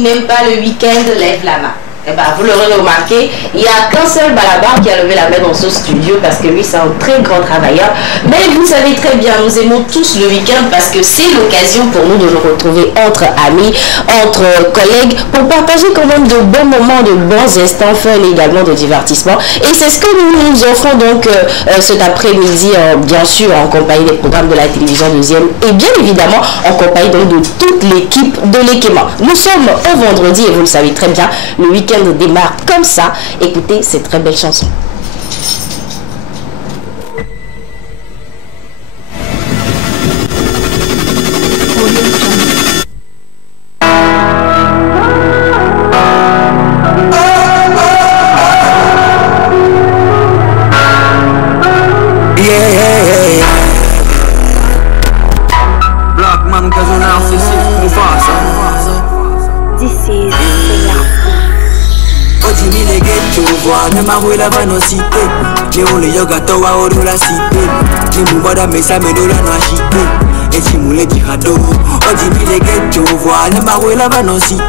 n'aime pas le week-end lève la main. Eh ben, vous l'aurez remarqué, il n'y a qu'un seul Balabar qui a levé la main dans ce studio parce que lui, c'est un très grand travailleur. Mais vous savez très bien, nous aimons tous le week-end parce que c'est l'occasion pour nous de nous retrouver entre amis, entre collègues, pour partager quand même de bons moments, de bons instants, fun et également de divertissement. Et c'est ce que nous nous offrons donc cet après-midi, bien sûr, en compagnie des programmes de la télévision deuxième et bien évidemment en compagnie donc de toute l'équipe de l'Ekema. Nous sommes au vendredi et vous le savez très bien, le week-end démarre comme ça. Écoutez cette très belle chanson. La vanosité, les on les yoga towa oro la cité, les mouvada mais ça me donne la agité, et si moulé du radeau, on dit les ghetto, voilà ma la vanosité,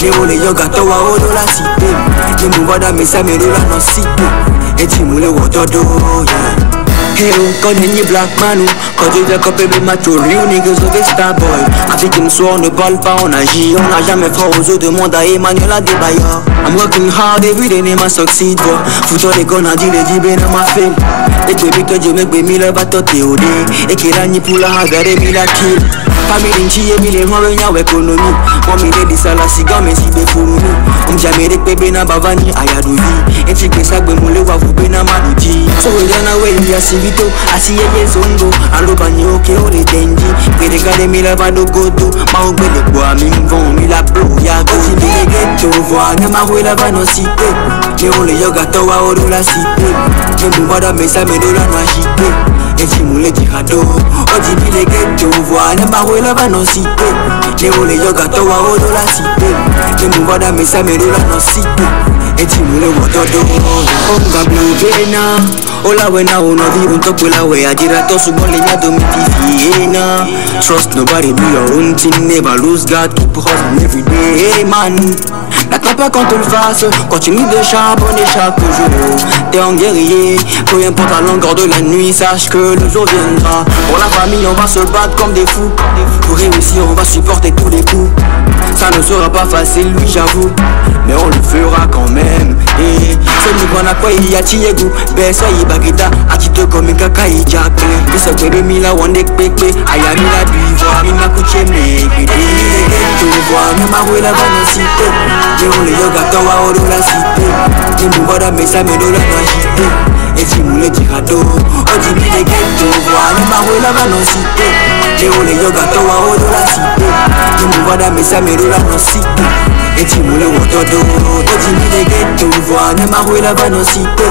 les on les yoga towa oro la cité, les mouvada mais ça me donne la cité, et si moulé wotodo, hey, quand il y a black man, quand il y a copé de macho, real niggas of a star boy. Avec une soirée, on ne parle pas, on agit, on n'a jamais froid aux yeux, demande à Emmanuel Adebayor. I'm working hard every day, never succeed, boy. Foutu les gonna dire les dibés dans ma film. Et baby, que Dieu me bénisse, le bateau théodé. Et qu'il a ni pour la hagare, mi la kill. Famille n'chi et mi les gens veulent y économie. Moi, mi les dis ça la cigarre, mais si des fous nous. On jamais des bébés n'a bavani, ayadouvi. Et si que ça, ben moulé, wa vous béna malouti. So we run away, ya si vito, asi ye zongo. Allo bagno, ke o les denji. Pere gade mi la vado godo. Ma ou bele bois, mi m'von, mi la blo, ya go. Si mi les ghetto, voix, ne ma roue la vanosité. Mais on les yoga towa oro la cité. Je me vois dans mes amis de la agité. Et si moulé du radeau, on dit les ghetto, voix, ne ma roue la vanosité. Mais on les yoga towa oro la cité. Je me vois dans mes amis de la cité. Et si moulé wotodo, on gablo vena. Ola wena uno vi un topo la wea girato su bon legna domitifiena. Trust nobody, do your own thing, never lose God, keep hustling every day, hey man. N'attends pas qu'on te le fasse, continue de charbonner chaque jour. T'es un guerrier, peu importe la longueur de la nuit, sache que le jour viendra. Pour la famille, on va se battre comme des fous. Pour réussir, on va supporter tous les coups. Ça ne sera pas facile, oui j'avoue, mais on le fera quand même. Et c'est nous qu'on a quoi il y a tiégou. Bessa y bagita, atito comme un caca y jacle. Mais ce bébé mila wande pepe, aya mila duivoire, mima couche me. Tu vois, ne m'a roulé la vanosité. Mais on les yoga towa oro la cité. Tu me vois dans mes amis de la agité. Et si vous les dirado, on dit les ghetto, vois, ne m'a roulé la vanosité. Mais on les yoga towa oro la cité. Tu me vois dans mes amis de la cité. Et tu me les wotodo, on dit les ghetto, vois, ne m'a roulé la vanosité.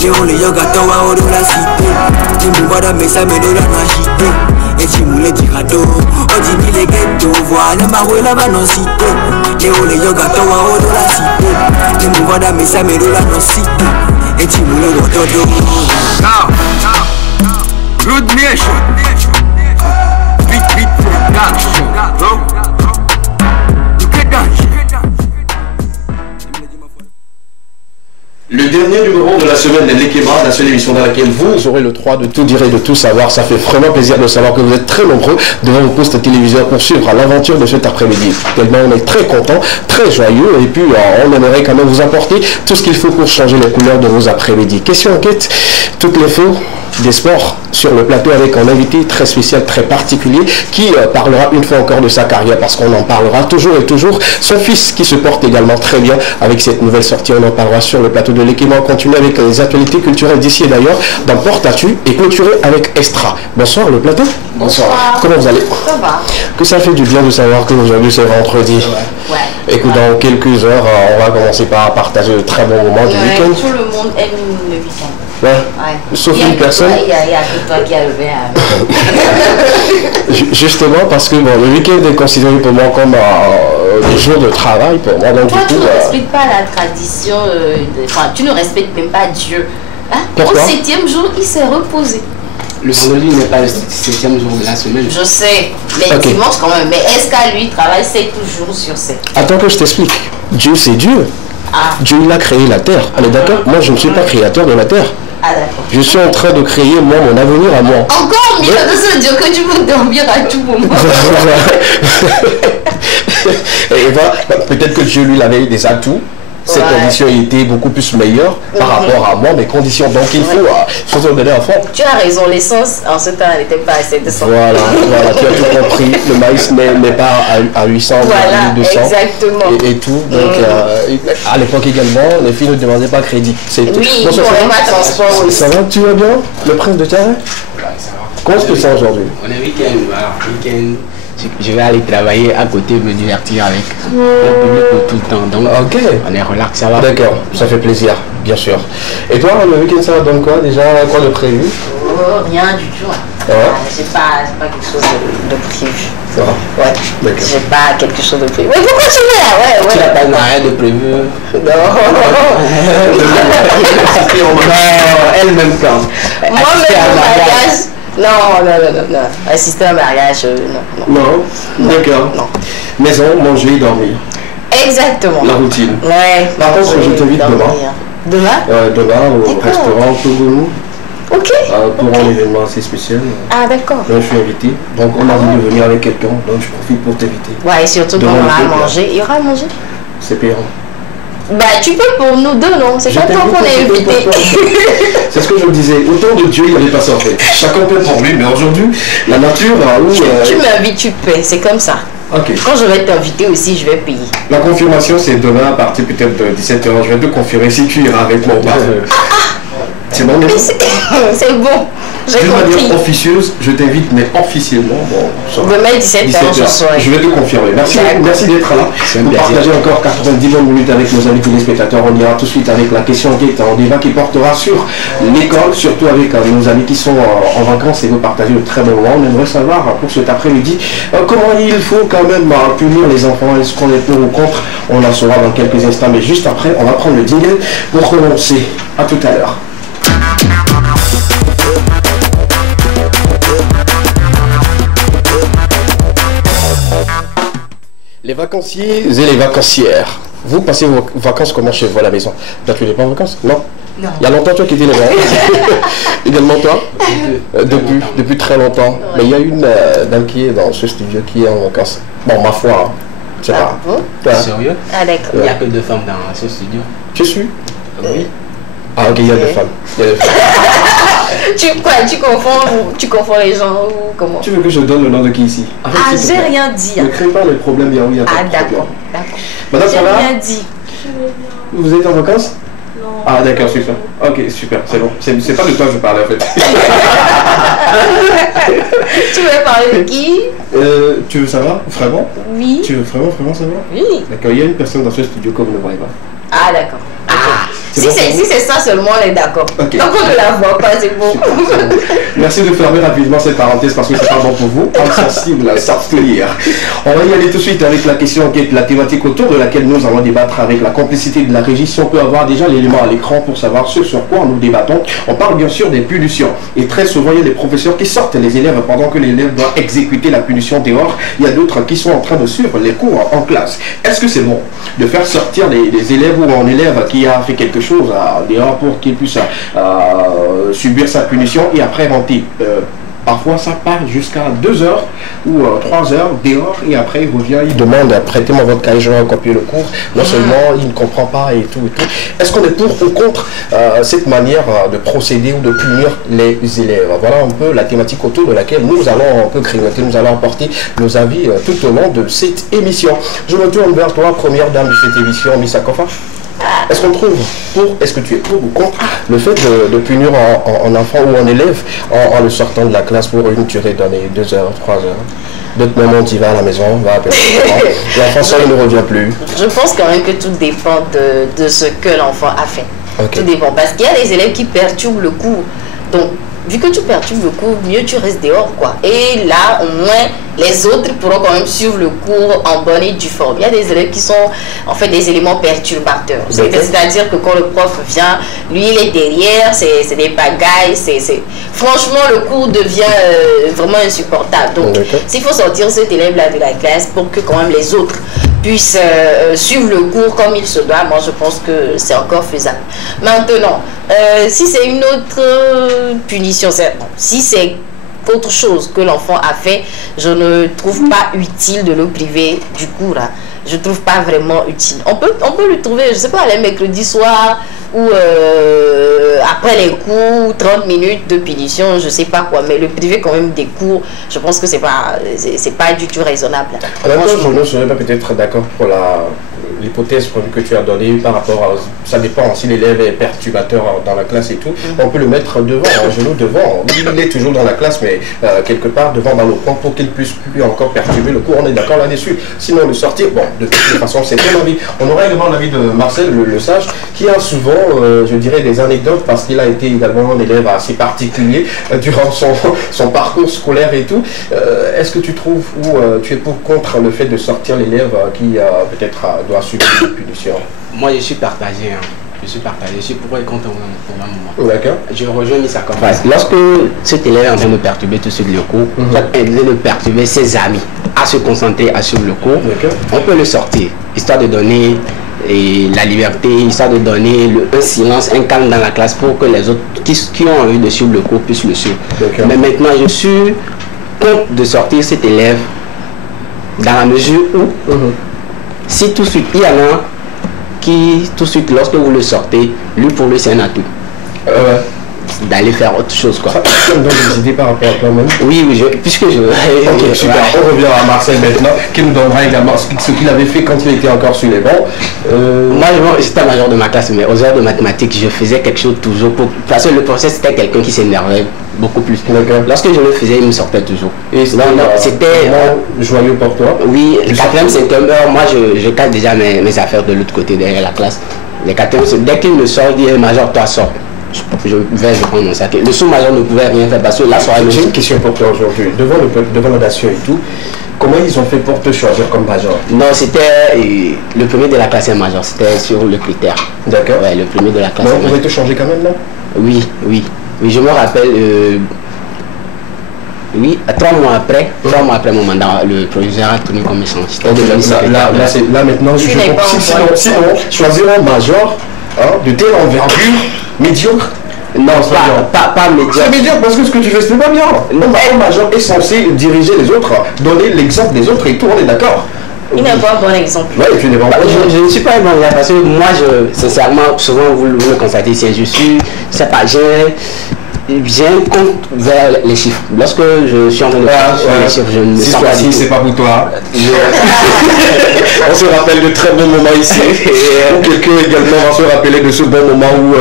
Mais on les yoga towa oro la cité. Tu me vois dans mes amis de la agité. Et si vous les dirado, on dit les ghetto, vois, ne m'a roulé la vanosité. Mais on les yoga towa oro la cité. Tu me vois dans mes amis de la cité. Et tu me les wotodo. Now, good nation. Beat, action, bro. You get down. Le dernier numéro de la semaine de l'Ekema, la seule émission dans laquelle vous aurez le droit de tout dire et de tout savoir. Ça fait vraiment plaisir de savoir que vous êtes très nombreux devant vos postes téléviseurs pour suivre l'aventure de cet après-midi. Tellement on est très content, très joyeux et puis on aimerait quand même vous apporter tout ce qu'il faut pour changer les couleurs de vos après-midi. Question enquête, toutes les faux des sports sur le plateau avec un invité très spécial, très particulier qui parlera une fois encore de sa carrière parce qu'on en parlera toujours et toujours. Son fils qui se porte également très bien avec cette nouvelle sortie, on en parlera sur le plateau de l'Ekema. On continue avec les actualités culturelles d'ici et d'ailleurs dans Porte-à-Tu et clôturer avec Extra. Bonsoir le plateau. Bonsoir. Comment vous allez? Ça va. Que ça fait du bien de savoir que aujourd'hui c'est vendredi. Ouais. Écoute, dans quelques heures, on va commencer par partager de très bons moments du week-end. Tout le monde aime le week-end. Ouais. Sauf une personne. Il y a que toi qui as levé Justement parce que bon, le week-end est considéré pour moi comme des jours de travail pour moi. Donc, toi, tu ne respectes pas la tradition, enfin, tu ne respectes même pas Dieu. Hein? Au 7e jour, il s'est reposé. Le vendredi n'est pas le 7e jour de la semaine. Je sais, mais Ok. dimanche quand même. Mais est-ce qu'à lui, il travaille 7 jours sur 7? Attends que je t'explique. Dieu, c'est Dieu. Ah, Dieu, il a créé la terre. On est d'accord? Moi, je ne suis pas créateur de la terre. ah d'accord. Je suis en train de créer, moi, mon avenir à moi. Encore mieux de se dire que tu peux dormir à tout moment. Et voilà, peut-être que Dieu, lui, avait des atouts. Ses Ouais. conditions étaient beaucoup plus meilleures par rapport à moi, mes conditions. Donc, il faut se donner à fond. Tu as raison, l'essence en ce temps n'était pas assez de 100. Voilà, tu as tout compris. Le maïs n'est pas à 800 ou Voilà, à 1200 exactement. et tout. Donc, à l'époque également, les filles ne demandaient pas crédit. C'est tout. Oui, Bon, ça pour va? les pas transport aussi. Ça va, tu vas bien? Le prince de Tiaret? Voilà, ça va. Comment est-ce que c'est aujourd'hui? On est week-end, voilà. Week-end, je vais aller travailler à côté, me divertir avec le public pour tout le temps. Donc, Ok. on est relax, ça va. D'accord, ça fait plaisir, bien sûr. Et toi, le week-end, ça donne quoi déjà? Quoi de prévu? Oh, rien du tout. Ouais. J'ai pas quelque chose de prévu. Ça va? Ouais. D'accord. J'ai pas quelque chose de prévu. Mais pourquoi tu es là? Ouais, Tu ouais. n'as pas rien de prévu. Non. Non, elle-même quand. Moi-même, mon mariage. Non. Assister à un mariage, non. Non? D'accord. Non. Maison, manger, dormir. Exactement. La routine. Ouais. Par contre, je t'invite dormir. demain. Demain? Demain, au D'accord. restaurant Togonou, Ok. pour Ok. un événement assez spécial. Ah, d'accord. Donc, je suis invité. Donc, on m'a dit de venir avec quelqu'un. Donc, je profite pour t'inviter. Ouais, et surtout Demain, qu'on on aura fait à quoi? manger. Il y aura à manger? C'est payant. Bah, tu peux pour nous deux, non? C'est Je pas toi t'invite qu'on est pour invité. toi. C'est ce que je me disais. Autant de Dieu, il n'avait pas sorti. Chacun peut pour lui, mais aujourd'hui, la nature où. Tu m'invites, tu paies. C'est comme ça. Ok. Quand je vais t'inviter aussi, je vais payer. La confirmation, c'est demain à partir peut-être de 17h. Je vais te confirmer si tu iras avec moi ou pas. C'est bon, Mais c'est bon. J'ai d'une compris. manière officieuse, je t'invite, mais officiellement, bon, ça va. Demain, 17h, je serai. Je vais te confirmer. Merci, D'accord. merci d'être là. C'est un Nous plaisir. partageons encore 90 bonnes minutes avec nos amis téléspectateurs. On ira tout de suite avec la question qui est en débat qui portera sur l'école, surtout avec nos amis qui sont en vacances et veulent partager de très bons moments. On aimerait savoir pour cet après-midi comment il faut quand même punir les enfants. Est-ce qu'on est pour ou contre? On en saura dans quelques instants. Mais juste après, on va prendre le jingle pour commencer. À tout à l'heure. Les vacanciers et les vacancières, vous passez vos vacances comment chez vous à la maison? Toi, tu n'es pas en vacances? Non. Non. Il y a longtemps toi qui étais là-bas. Également toi? Depuis très longtemps. Ouais. Mais il y a une dame qui est dans ce studio qui est en vacances. Bon, ma foi, hein. C'est Ah pas. bon? Toi, Sérieux? Ah, d'accord. Il n'y a que 2 femmes dans ce studio. tu suis? Oui. Ah, ok, il y a des femmes. Il y a des femmes. Tu confonds les gens ou comment? Tu veux que je donne le nom de qui ici? Ah, S'il te j'ai plaît. rien dit. Ne Hein. crée pas les problèmes, il y a pas Ah, de problème. d'accord. D'accord. Madame, J'ai ça va? rien dit. Vous êtes en vacances? Non. Ah, d'accord, super. Ok, super, c'est bon. C'est pas de toi que je parlais en fait. Tu veux parler de qui? Tu veux savoir? Vraiment? Oui. Tu veux vraiment savoir? Oui. D'accord, il y a une personne dans ce studio que vous ne voyez pas. Ah, d'accord. C'est Si bon pour vous? c'est ça seulement, on est d'accord. Ok. Donc on ne la voit pas, c'est bon. Merci de fermer rapidement cette parenthèse parce que c'est pas bon pour vous. Insensible, s'abstenir. On va y aller tout de suite avec la question qui est la thématique autour de laquelle nous allons débattre avec la complicité de la régie. Si on peut avoir déjà l'élément à l'écran pour savoir ce sur quoi nous débattons. On parle bien sûr des punitions. Et très souvent, il y a des professeurs qui sortent les élèves pendant que l'élève doit exécuter la punition dehors. Il y a d'autres qui sont en train de suivre les cours en classe. Est-ce que c'est bon de faire sortir les élèves ou un élève qui a fait quelque chose dehors pour qu'il puisse subir sa punition et après rentrer? Parfois, ça part jusqu'à 2 heures ou 3 heures dehors et après, il revient, il demande prêtez-moi votre cahier, je vais copier le cours. Non seulement il ne comprend pas et tout. Est-ce qu'on est pour ou contre cette manière de procéder ou de punir les élèves? Voilà un peu la thématique autour de laquelle nous allons un peu grignoter, nous allons apporter nos avis tout au long de cette émission. Je me tourne vers toi, première dame de cette émission, Miss Akofa. Est-ce qu'on trouve est-ce que tu es pour ou contre le fait de punir un enfant ou un élève en le sortant de la classe pour une durée d'année, 2 heures, 3 heures? D'autres moments, tu vas à la maison, va appeler l'enfant, ça il ne revient plus. Je pense quand même que tout dépend de ce que l'enfant a fait. Ok. Tout dépend. Parce qu'il y a des élèves qui perturbent le cours. Donc, vu que tu perturbes le cours, mieux tu restes dehors, quoi. Et là, au moins, les autres pourront quand même suivre le cours en bonne et due forme. Il y a des élèves qui sont en fait des éléments perturbateurs. C'est-à-dire que quand le prof vient, lui il est derrière, c'est des pagailles, franchement le cours devient vraiment insupportable. Donc s'il faut sortir cet élève-là de la classe pour que quand même les autres puissent suivre le cours comme il se doit, moi je pense que c'est encore faisable. Maintenant, si c'est une autre punition, si c'est autre chose que l'enfant a fait, je ne trouve pas utile de le priver du cours. Hein. Je ne trouve pas vraiment utile. On peut le trouver, je ne sais pas, les mercredis soir ou après les cours, 30 minutes de punition, je ne sais pas quoi, mais le priver quand même des cours, je pense que c'est pas du tout raisonnable. Alors, je ne serais pas peut-être d'accord pour l'hypothèse que tu as donnée par rapport à... Ça dépend, si l'élève est perturbateur dans la classe et tout, on peut le mettre devant, en genou devant. Il est toujours dans la classe, mais quelque part devant dans le coin pour qu'il puisse plus encore perturber le cours. On est d'accord là-dessus. Sinon, le sortir, bon, de toute façon, c'est ton avis. On aurait également l'avis de Marcel, le sage, qui a souvent, je dirais, des anecdotes parce qu'il a été également un élève assez particulier durant son parcours scolaire et tout. Est-ce que tu trouves ou tu es pour contre le fait de sortir l'élève qui peut-être doit subir une punition? Moi, je suis partagé. Hein. Je suis partagé. Je suis pour et contre pour un moment. D'accord. Je rejoins Missa Kampas. Lorsque cet élève est en train de perturber tout ce le cours, de perturber ses amis à se concentrer à suivre le cours, on peut le sortir, histoire de donner la liberté, histoire de donner un silence, un calme dans la classe pour que les autres qui ont envie de suivre le cours puissent le suivre. Mais maintenant, je suis contre de sortir cet élève dans la mesure où, si tout de suite, il y en a qui, tout de suite, lorsque vous le sortez, lui pour lui c'est un atout. D'aller faire autre chose, quoi. Ça me donne des idées par rapport à toi-même. Oui, puisque je... Ok, super. On revient à Marcel maintenant, qui nous donnera également ce qu'il avait fait quand il était encore sur les bancs. Moi, j'étais major de ma classe, mais aux heures de mathématiques, je faisais quelque chose toujours pour... Parce que le professeur, c'était quelqu'un qui s'énervait beaucoup plus. Lorsque je le faisais, il me sortait toujours. Et c'était joyeux pour toi? Oui, le 4e, 5e heure, moi, je casse déjà mes affaires de l'autre côté derrière la classe. Les 4e, dès qu'il me sort, il dit, major, toi, sors. Je prends mon sac. Le sous-major ne pouvait rien faire parce que là, j'ai une question pour toi aujourd'hui. Devant la nation et tout, comment ils ont fait pour te choisir comme major? Non, c'était le premier de la classe major. C'était sur le critère. D'accord. Ouais, le premier de la classe. Mais on pouvait te changer quand même, non? Oui. Je me rappelle. Oui, 3 mois après mon mandat, le proviseur a tenu comme échange. Là maintenant, sinon, choisir un major de telle envergure, médiocre. Non, pas médiocre. C'est médiocre parce que ce que tu fais, c'est pas bien. Un major est censé diriger les autres, donner l'exemple des autres et tout, on est d'accord. Il n'est pas un bon exemple. Ouais, tu n'es pas bon exemple. Je ne suis pas un bon exemple parce que moi, sincèrement, souvent vous le constatez ici, j'ai un compte vers les chiffres. Lorsque je suis en train de faire les chiffres, je ne me sens pas du tout. C'est pas pour toi. On se rappelle de très bons moments ici. Quelqu'un également va se rappeler de ce bon moment où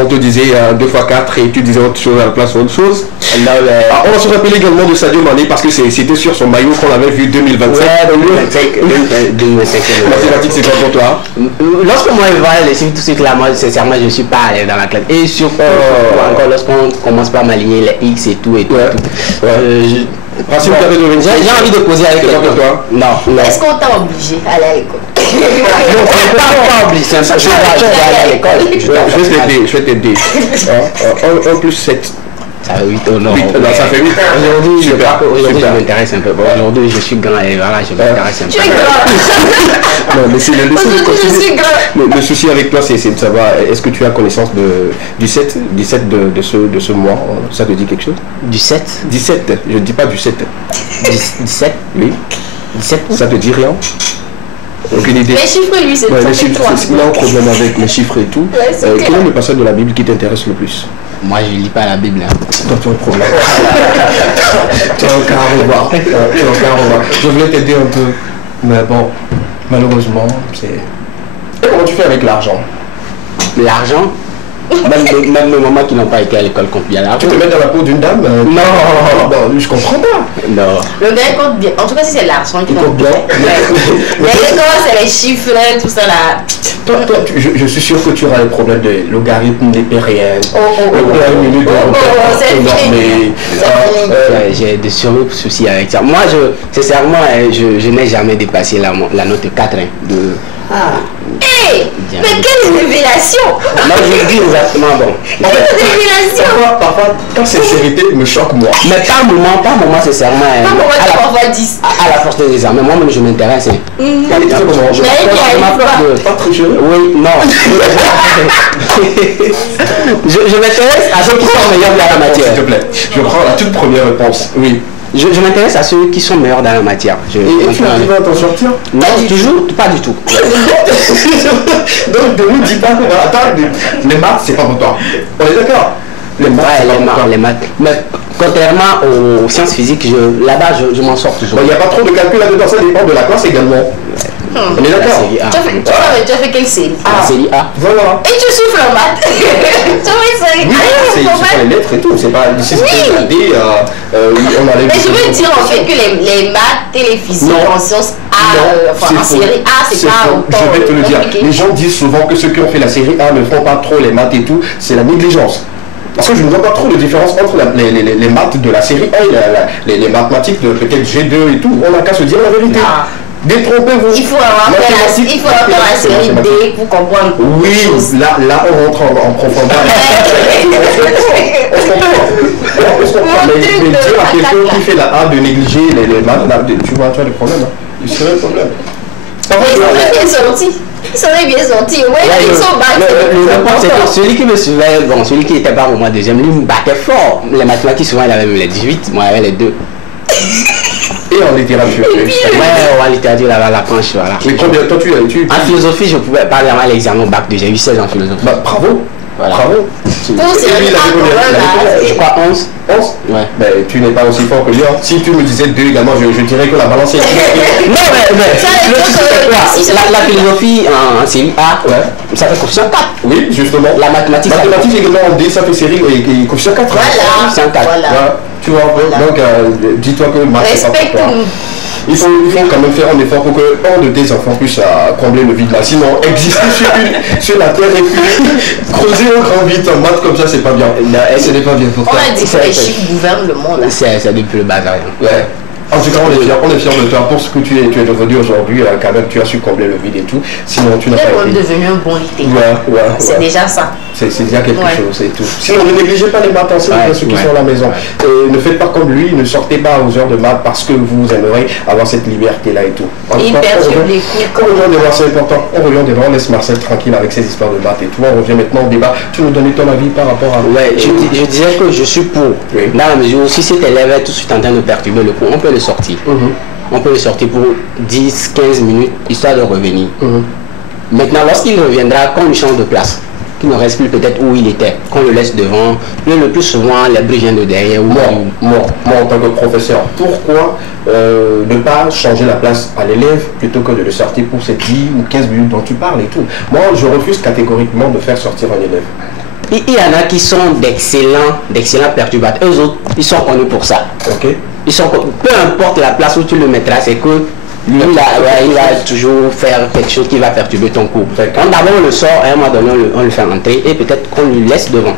on te disait 2 x 4 et tu disais autre chose à la place autre chose. On va se rappeler également de Sadio Mané parce que c'était sur son maillot qu'on avait vu 2025. Ouais, 2025. Mathématiques, c'est quoi pour toi? Lorsque moi je vois les chiffres tout de suite là, moi sincèrement je ne suis pas allé dans la classe. Et surtout encore lorsqu'on commence pas à m'aligner les X et tout. J'ai envie de poser avec toi. Non. Est-ce qu'on t'a obligé à aller à l'école? Non, pas obligé. Je vais aller à l'école. Je vais t'aider. 1 plus 7. Ça fait 8 non. Ça fait 8. Aujourd'hui, je m'intéresse un peu. Aujourd'hui, je suis grand et voilà, je m'intéresse un peu. Tu es grand. Non, mais c'est le souci avec toi, c'est de savoir, est-ce que tu as connaissance du 7 de ce mois? Ça te dit quelque chose? Du 7? 17, je ne dis pas du 7. 17? Oui. 17? Ça te dit rien? Aucune idée. Les chiffres, lui, c'est les chiffres, il a un problème avec les chiffres et tout. Quel est le passage de la Bible qui t'intéresse le plus? Moi, je ne lis pas la Bible. Toi, tu as un problème. Tu as encore à revoir. Je voulais t'aider un peu. Mais bon, malheureusement, c'est... Et comment tu fais avec l'argent? L'argent? Même mes mamans qui n'ont pas été à l'école complète. Tu te mets dans la peau d'une dame Non, je comprends pas. non. Le gars compte bien. En tout cas, si c'est l'argent qui compte bien. Mais comment c'est les chiffres, tout ça là. Toi, je suis sûr que tu auras les problèmes de logarithme népérien. J'ai de sérieux soucis avec ça. Moi, sincèrement, je n'ai jamais dépassé la note 4. Hey, mais quelle révélation! Moi, je dis exactement bon. Quelle révélation! Parfois, quand sincérité me choque moi. Mais par moment, sincèrement. Pas moment, tu m'envoies 10. À la force des examens, moi-même, je m'intéresse. Pas tricher. Oui, non. Je m'intéresse à ceux qui sont meilleurs dans la matière. S'il te plaît, je prends la toute première réponse. Oui. Je m'intéresse à ceux qui sont meilleurs dans la matière. Et tu arrives à t'en sortir? Non, toujours, pas du tout. Donc, ne nous dis pas que attends, les maths, c'est pas pour toi. On est d'accord? Les maths. Mais contrairement aux sciences physiques, là-bas, je m'en sors toujours. Il n'y a pas trop de calcul là-dedans, ça dépend de la classe également. On est d'accord? Tu as fait quelle série? La série A. Voilà. Et tu souffles en maths. Oui, c'est pas les lettres et tout, c'est pas ici c'était la D, on a les. Mais je veux dire en fait que les maths et les physiques en sciences A, enfin en série A, c'est pas autant. Je vais te le dire, les gens disent souvent que ceux qui ont fait la série A ne font pas trop les maths et tout, c'est la négligence. Parce que je ne vois pas trop de différence entre les maths de la série A et les mathématiques de peut-être G2 et tout. On n'a qu'à se dire la vérité. Détrompez-vous. Il faut avoir fait la série D pour comprendre. Oui, là on rentre en profondeur. On se comprend. Mais dire à quelqu'un qui fait la A de négliger les maths, tu vois le problème. Il serait le problème. Ils seraient bien sortis. Ouais, ils sont celui qui me suivait, bon, celui qui était pas au moins deuxième, lui me battait fort. Les mathématiques, souvent, il avait même les 18, moi, j'avais les 2. Et en littérature. Ouais, en littérature, là, la planche, voilà. Mais combien toi tu en philosophie, je pouvais pas avoir l'examen au bac de j'ai eu 16 en philosophie. Bah, bravo. Voilà. Bravo. Je crois 11. 11 ouais. Ben, tu n'es pas aussi fort que lui. Hein. Si tu me disais 2 également, je dirais que la balance est... Non, mais la philosophie en série A, ouais. Ça fait coefficient 4. Oui, justement. La mathématique également en D, ça fait série et coefficient 4. Voilà. 4. Voilà. Ouais. Tu vois, voilà. Donc dis-toi que maths, c'est pas pour toi. Il faut quand même faire un effort pour que un de tes enfants puisse combler le vide là. Sinon, exister sur la terre et puis creuser un grand vide en maths comme ça, c'est pas bien. Ce n'est pas bien pour toi. On a dit que les chiffres gouvernent le monde. C'est depuis le bazar. Ouais. En tout cas, on est fiers de toi pour ce que tu es devenu aujourd'hui. Quand même, tu as su combler le vide et tout. Sinon, tu n'as pas été devenu un bon littéraire. C'est déjà ça. C'est déjà quelque chose et tout. Sinon, ne négligez pas les maths, enseignez ceux qui sont à la maison. Et ne faites pas comme lui, ne sortez pas aux heures de maths parce que vous aimerez avoir cette liberté-là et tout. Il perturbe les cours. On revient devant, c'est important. On revient devant, on laisse Marcel tranquille avec ses histoires de maths et tout. On revient maintenant au débat. Tu nous donnes ton avis par rapport à... Ouais, je disais que je suis pour. Dans la mesure où si cet élève est tout de suite en train de perturber le cours, on peut le sortir. On peut le sortir pour 10-15 minutes, histoire de revenir. Maintenant, lorsqu'il reviendra, qu'on lui change de place, qu'il ne reste plus peut-être où il était, qu'on le laisse devant, le plus souvent, les bruits viennent de derrière. Moi, en tant que professeur, pourquoi ne pas changer la place à l'élève plutôt que de le sortir pour ces 10 ou 15 minutes dont tu parles et tout? Moi, je refuse catégoriquement de faire sortir un élève. Il y en a qui sont d'excellents perturbateurs. Eux autres, ils sont connus pour ça. Ok. Peu importe la place où tu le mettras, c'est que lui, il va toujours faire quelque chose qui va perturber ton cours. Quand d'abord on le sort, à un moment donné, on le fait rentrer et peut-être qu'on lui laisse devant.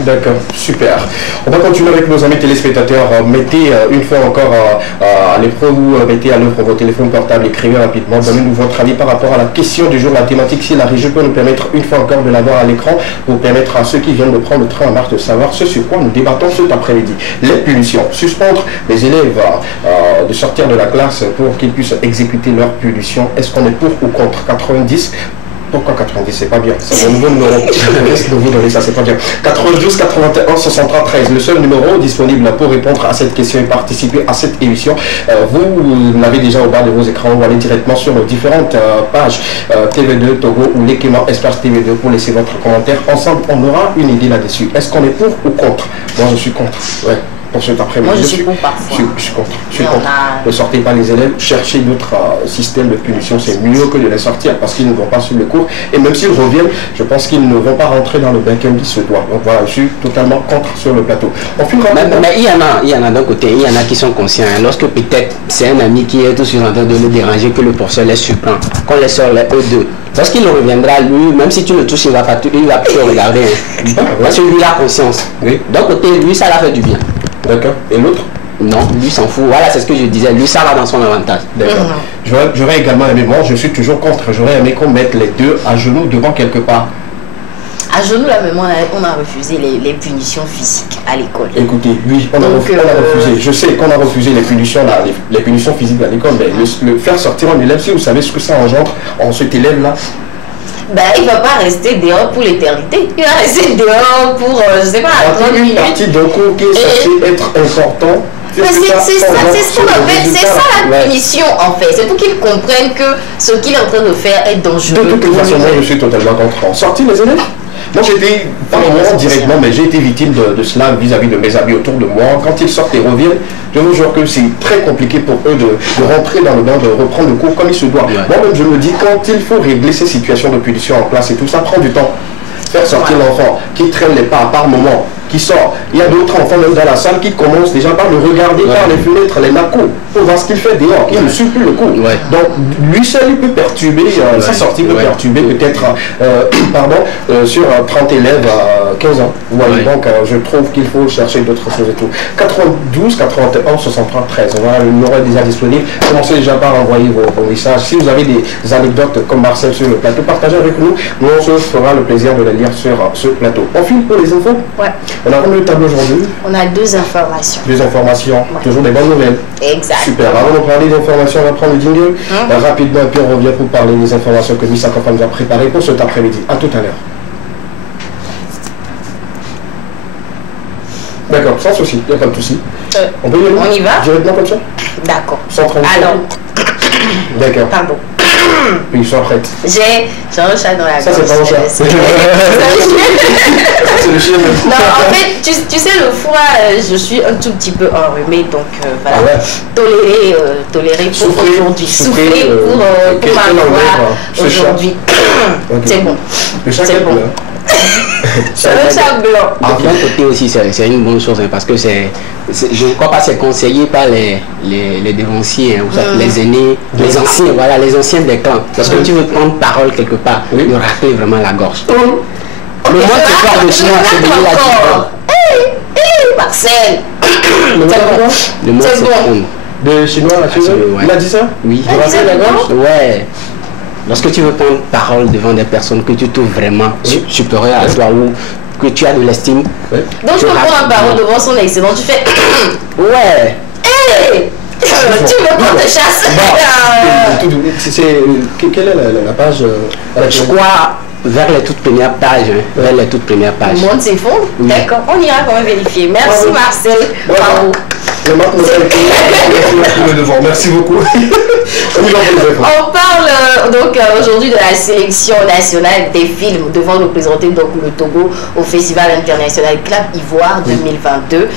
D'accord, super. On va continuer avec nos amis téléspectateurs. Mettez une fois encore à l'épreuve ou mettez à l'œuvre vos téléphones portables, écrivez rapidement, donnez-nous votre avis par rapport à la question du jour, la thématique. Si la régie peut nous permettre une fois encore de l'avoir à l'écran pour permettre à ceux qui viennent de prendre le train en marche de savoir ce sur quoi nous débattons cet après-midi. Les punitions. Suspendre les élèves de sortir de la classe pour qu'ils puissent exécuter leur punition. Est-ce qu'on est pour ou contre? 90. Pourquoi 90? C'est pas bien. C'est un nouveau numéro. Je vous donner ça, c'est pas bien. 92 81 63 13. Le seul numéro disponible pour répondre à cette question et participer à cette émission. Vous l'avez déjà au bas de vos écrans. Vous allez directement sur nos différentes pages TV2 Togo ou l'équipement Espace TV2 pour laisser votre commentaire. Ensemble, on aura une idée là-dessus. Est-ce qu'on est pour ou contre? Moi, je suis contre. Ouais. pour cet après-midi. Moi, je suis pour parfois. Je suis contre. Ne sortez pas les élèves, cherchez d'autres systèmes de punition. C'est mieux que de les sortir parce qu'ils ne vont pas suivre le cours. Et même s'ils reviennent, je pense qu'ils ne vont pas rentrer dans le bain comme il se doit. Donc voilà, je suis totalement contre sur le plateau. Mais il y en a d'un côté, il y en a qui sont conscients. Hein. Lorsque peut-être c'est un ami qui est tout sur en train de le déranger, que le professeur les surprend, qu'on les sort les eux deux. Lorsqu'il reviendra, lui, même si tu le touches, il va plus te regarder. Hein. Parce que lui, il a conscience. Oui. D'un côté, lui, ça l'a fait du bien. D'accord. Et l'autre? Non, lui s'en fout. Voilà, c'est ce que je disais. Lui, ça va dans son avantage. D'accord. J'aurais également aimé, moi, je suis toujours contre. J'aurais aimé qu'on mette les deux à genoux devant quelque part. À genoux, là, même, on a refusé les punitions physiques à l'école. Écoutez, oui, on a refusé. Je sais qu'on a refusé les punitions, là, les punitions physiques à l'école, mais le faire sortir un élève, si vous savez ce que ça engendre en cet élève-là. Ben, il ne va pas rester dehors pour l'éternité. Il va rester dehors pour, je sais pas, 30 minutes. Une partie d'un cours qui est censé être important. C'est ça la punition en fait. C'est pour qu'ils comprennent que ce qu'il est en train de faire est dangereux. De toute façon, moi je suis totalement contre. Sortir les élèves. Moi j'étais, pas moi directement, mais j'ai été victime de cela vis-à-vis de mes amis autour de moi. Quand ils sortent et reviennent, je vous jure que c'est très compliqué pour eux de rentrer dans le bain, de reprendre le cours comme il se doit. Moi-même je me dis, quand il faut régler ces situations de punition en classe et tout ça prend du temps. Faire sortir l'enfant qui traîne les pas par moment, qui sort. Il y a d'autres enfants même dans la salle qui commencent déjà par le regarder par les fenêtres, les nacos, pour voir ce qu'il fait dehors. Il ne suit plus le cours. Donc lui seul il peut perturber, sa sortie peut perturber peut-être sur 30 élèves à 15 ans. Vous voyez, donc je trouve qu'il faut chercher d'autres choses et tout. 92, 91, 63, 13. Voilà, le numéro est déjà disponible. Commencez déjà par envoyer vos messages. Si vous avez des anecdotes comme Marcel sur le plateau, partagez avec nous. Nous on se fera le plaisir de les lire sur ce plateau. On file pour les infos. Ouais. On a combien de tables aujourd'hui? On a 2 informations. 2 informations, toujours des bonnes nouvelles. Exact. Super. Avant de parler d'informations, on va prendre le jingle rapidement et puis on revient pour parler des informations que Miss Akofa nous a préparées pour cet après-midi. A tout à l'heure. D'accord, sans souci, il n'y a pas de souci. On peut y aller? On y va? Directement comme ça? D'accord. Sans transition. Alors. D'accord. Pardon. Oui, ils sont prêtes. J'ai un chat dans la gorge. Ça, c'est pas un chat. C'est le chien. Non, en fait, tu sais, le foie, je suis un tout petit peu enrhumée, donc voilà. Ah ouais. Tolérer pour aujourd'hui. Souffrir pour ma voix aujourd'hui. C'est bon. Le chat c'est bon. C'est un chat blanc. D'un côté aussi, c'est une bonne chose, hein, parce que je ne crois pas que c'est conseillé par les dévanciers, hein, les aînés, les anciens, voilà, les anciens des clans. Parce que tu veux prendre parole quelque part, me racler vraiment la gorge. Le moins que parle de chinois, c'est de la Hé, Marcel. Le moins c'est bon. De chinois, là, il a dit ça? Oui. Il a dit ça la gorge? Ouais. Lorsque tu veux prendre parole devant des personnes que tu trouves vraiment supérieures à toi ou que tu as de l'estime. Donc je peux prendre parole devant son excellent, tu fais ouais. Hey, tu veux qu'on te chasse? Quelle est la page? Je crois vers les toutes premières pages. Vers les toutes premières pages. Le monde s'effondre? D'accord, on ira quand même vérifier. Merci Marcel. Bravo. Merci beaucoup. On parle donc aujourd'hui de la sélection nationale des films devant représenter donc le Togo au Festival international Clap Ivoire 2022.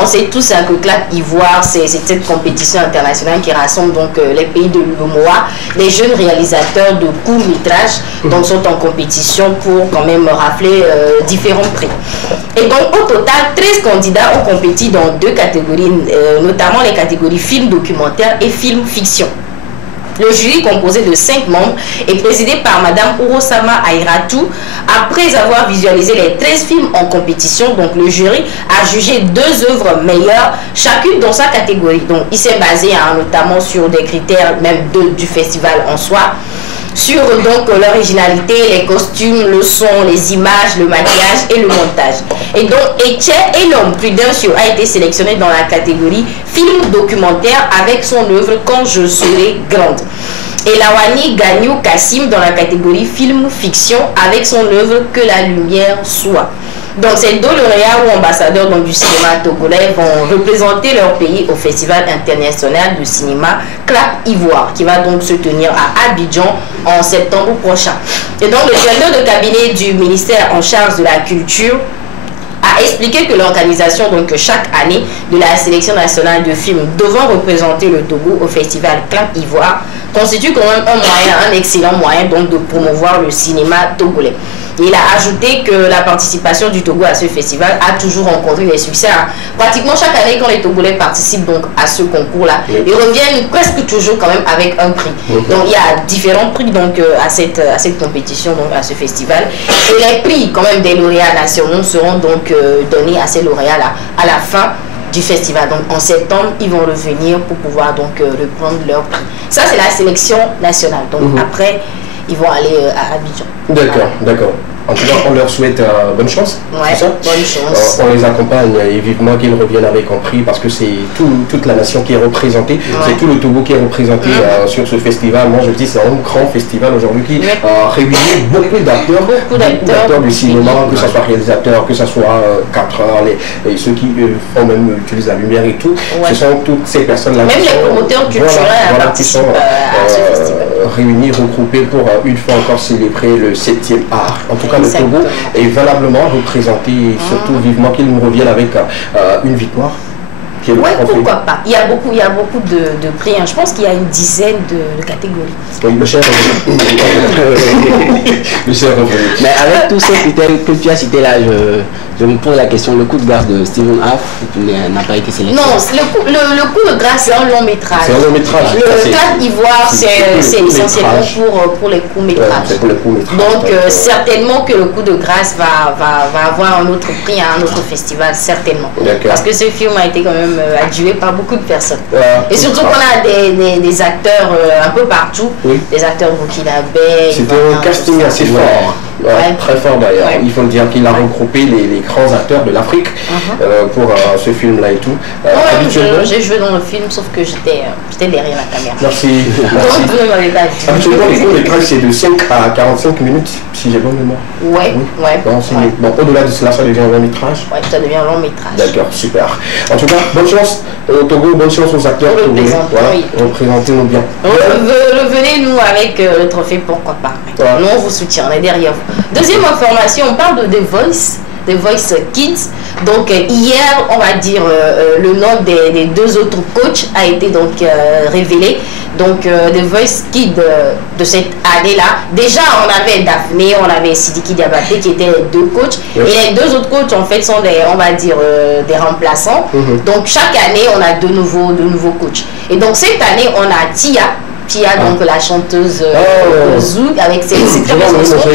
On sait tous que Clap Ivoire, c'est cette compétition internationale qui rassemble donc les pays de l'UEMOA, les jeunes réalisateurs de courts-métrages donc sont en compétition pour quand même rafler différents prix. Et donc au total, 13 candidats ont compéti dans 2 catégories, notamment les catégories film documentaire et film fiction. Le jury, composé de 5 membres, est présidé par Madame Urosama Airatou. Après avoir visualisé les 13 films en compétition, donc le jury a jugé 2 œuvres meilleures, chacune dans sa catégorie. Donc il s'est basé notamment sur des critères même du festival en soi, sur donc l'originalité, les costumes, le son, les images, le maquillage et le montage. Et donc Etche Elom Prudencio a été sélectionné dans la catégorie film documentaire avec son œuvre Quand je serai grande. Et Lawani Gagnou Kassim dans la catégorie film fiction avec son œuvre Que la lumière soit. Donc ces 2 lauréats ou ambassadeurs donc, du cinéma togolais vont représenter leur pays au Festival international de cinéma Clap Ivoire qui va donc se tenir à Abidjan en septembre prochain. Et donc le directeur de cabinet du ministère en charge de la culture a a expliqué que l'organisation, donc chaque année, de la sélection nationale de films devant représenter le Togo au festival Clap Ivoire constitue quand même un excellent moyen donc de promouvoir le cinéma togolais. Il a ajouté que la participation du Togo à ce festival a toujours rencontré des succès. Pratiquement chaque année, quand les Togolais participent donc à ce concours-là, ils reviennent presque toujours quand même avec un prix. Donc il y a différents prix donc à cette compétition, donc à ce festival. Et les prix quand même des lauréats nationaux seront donc donnés à ces lauréats-là à la fin du festival. Donc en septembre, ils vont revenir pour pouvoir donc reprendre leur prix. Ça, c'est la sélection nationale. Donc après, ils vont aller à Abidjan. D'accord, d'accord. En tout cas, on leur souhaite bonne chance. Ouais, bonne chance. On les accompagne et vivement qu'ils reviennent avec un prix parce que c'est toute la nation qui est représentée. C'est tout le Togo qui est représenté sur ce festival. Moi, je dis c'est un grand festival aujourd'hui qui réunit beaucoup d'acteurs du cinéma, que ce soit réalisateurs, que ce soit cadreurs, et ceux qui font même utilisent la lumière et tout. Ce sont toutes ces personnes-là. Même les promoteurs culturels participent à ce festival. Réunis, regroupés pour une fois encore célébrer le 7e art. En tout cas, le Togo est valablement représenté, surtout vivement qu'il nous revienne avec une victoire. Oui, pourquoi pas. Il y a beaucoup de prix. Je pense qu'il y a une dizaine de catégories. Oui, le cher Mais avec tous ces critères que tu as cités là, je me pose la question, le coup de grâce de Stephen Aff n'a pas été sélectionné. Non, le coup de grâce, c'est un long métrage. C'est un long métrage. Le Clap Ivoire, c'est essentiellement pour les courts métrages. Donc, certainement que le coup de grâce va avoir un autre prix à un autre festival, certainement. Parce que ce film a été quand même adulé par beaucoup de personnes. Et surtout qu'on a des acteurs un peu partout, des acteurs burkinabés. C'était un casting assez fort. Très fort d'ailleurs. Il faut dire qu'il a regroupé les grands acteurs de l'Afrique pour ce film-là et tout. J'ai joué dans le film, sauf que j'étais derrière la caméra. Merci. Donc, vous ne m'avez pas vu. Absolument, les courts-métrages, c'est de 5 à 45 minutes, si j'ai bonne mémoire. Bon, au-delà de cela, ça devient un long métrage. Oui, ça devient un long métrage. D'accord, super. En tout cas, bonne chance au Togo, bonne chance aux acteurs. Représentez-nous bien. Revenez-nous avec le trophée, pourquoi pas. Nous, on vous soutient, on est derrière vous. Deuxième information, on parle de The Voice Kids. Donc hier, on va dire, le nom des deux autres coachs a été donc révélé. Donc The Voice Kids de cette année-là. Déjà, on avait Daphné, on avait Sidiki Diabaté qui étaient les deux coachs. Et les deux autres coachs, en fait, sont on va dire, des remplaçants. Donc chaque année, on a de nouveaux coachs. Et donc cette année, on a Tia, donc la chanteuse Zou, avec ses très belles chansons.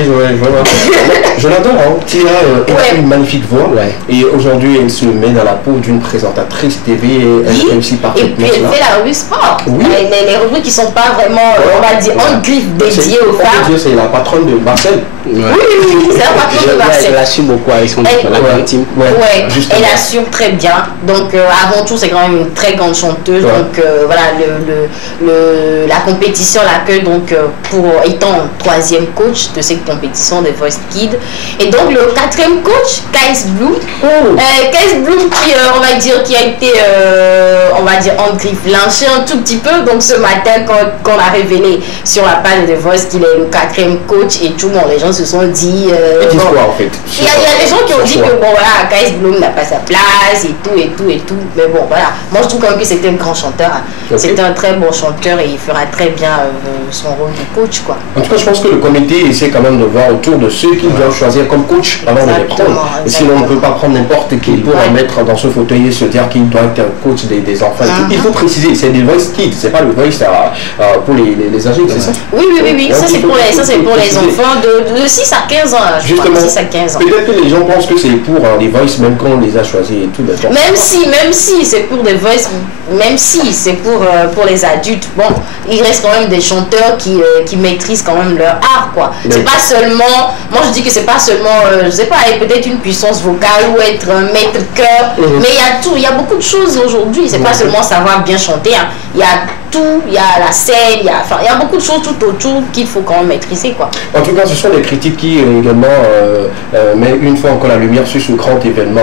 Je l'adore, Tia a une magnifique voix. Et aujourd'hui, elle se met dans la peau d'une présentatrice TV et elle réussit parfaitement. Et puis elle fait la revue sport. Les rubriques qui ne sont pas vraiment, on va dire, en griffe dédiées aux femmes. C'est la patronne de Marcel. Oui, c'est la patronne de Marcel. Elle assure beaucoup avec son team. Elle assure très bien. Donc avant tout, c'est quand même une très grande chanteuse. Donc voilà, la compétition l'accueille donc pour étant troisième coach de cette compétition des Voice Kids. Et donc le quatrième coach, Kais Bloom. Kais Bloom qui on va dire qui a été on va dire en griffe lynché un tout petit peu. Donc ce matin quand on a révélé sur la page de Voice qu'il est le quatrième coach et tout, bon, les gens se sont dit en fait. Il y a des gens qui ont dit que bon voilà, Kais Bloom n'a pas sa place et tout. Mais bon voilà, moi je trouve quand même que c'était un grand chanteur. C'était un très bon chanteur et il fera très bien son rôle de coach, quoi. En tout cas, je pense que le comité essaie quand même de voir autour de ceux qu'ils doivent choisir comme coach avant de les prendre. Sinon, on ne peut pas prendre n'importe qui pour en mettre dans ce fauteuil et se dire qu'il doit être un coach des enfants. Il faut préciser, c'est des Voice Kids, c'est pas le Voice pour les âgés, c'est ça? Oui. Ça, c'est pour les enfants de 6 à 15 ans. Justement, 6 à 15 ans. Peut-être que les gens pensent que c'est pour les Voice, même quand on les a choisis et tout. Même si c'est pour des Voice, même si c'est pour les adultes, bon, il reste quand même des chanteurs qui maîtrisent quand même leur art, quoi. C'est pas seulement, moi je dis que c'est pas seulement, je sais pas, peut-être une puissance vocale ou être un maître cœur, mais il y a beaucoup de choses aujourd'hui. C'est pas seulement savoir bien chanter, il y a tout, il y a la scène, enfin, il y a beaucoup de choses tout autour qu'il faut quand même maîtriser, quoi. En tout cas, ce sont des critiques qui également mettent une fois encore la lumière sur ce grand événement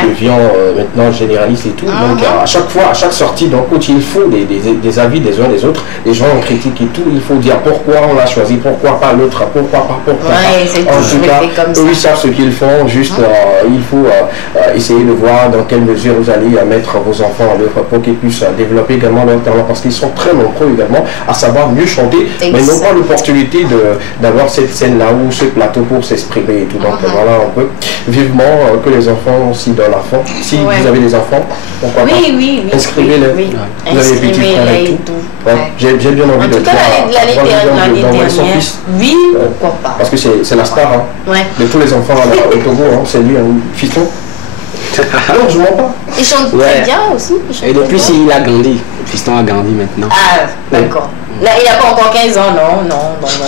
qui devient maintenant généraliste et tout. Donc à chaque fois, à chaque sortie d'un coach, il faut des avis des uns des autres. Les gens critiquent et tout. Il faut dire pourquoi on l'a choisi, pourquoi pas l'autre, pourquoi pas, pourquoi pas. En tout cas, eux, ils savent ce qu'ils font. Juste, il faut essayer de voir dans quelle mesure vous allez mettre vos enfants en œuvre pour qu'ils puissent développer également leur talent, parce qu'ils sont très nombreux également à savoir mieux chanter, mais n'ont pas l'opportunité d'avoir cette scène-là ou ce plateau pour s'exprimer et tout. Donc voilà, on peut vivement que les enfants aussi dans la fond. Si vous avez des enfants, pourquoi pas, inscrivez-les. Vous avez des petits frères et tout. J'ai bien envie de voir l'année dernière. Oui, pourquoi pas. Parce que c'est la star de tous les enfants au Togo, c'est lui, un fiston. Non, je mens pas. Il chante très bien aussi. Et depuis, il a grandi. Le fiston a grandi maintenant. Ah, d'accord. Là, il n'a pas encore 15 ans, non.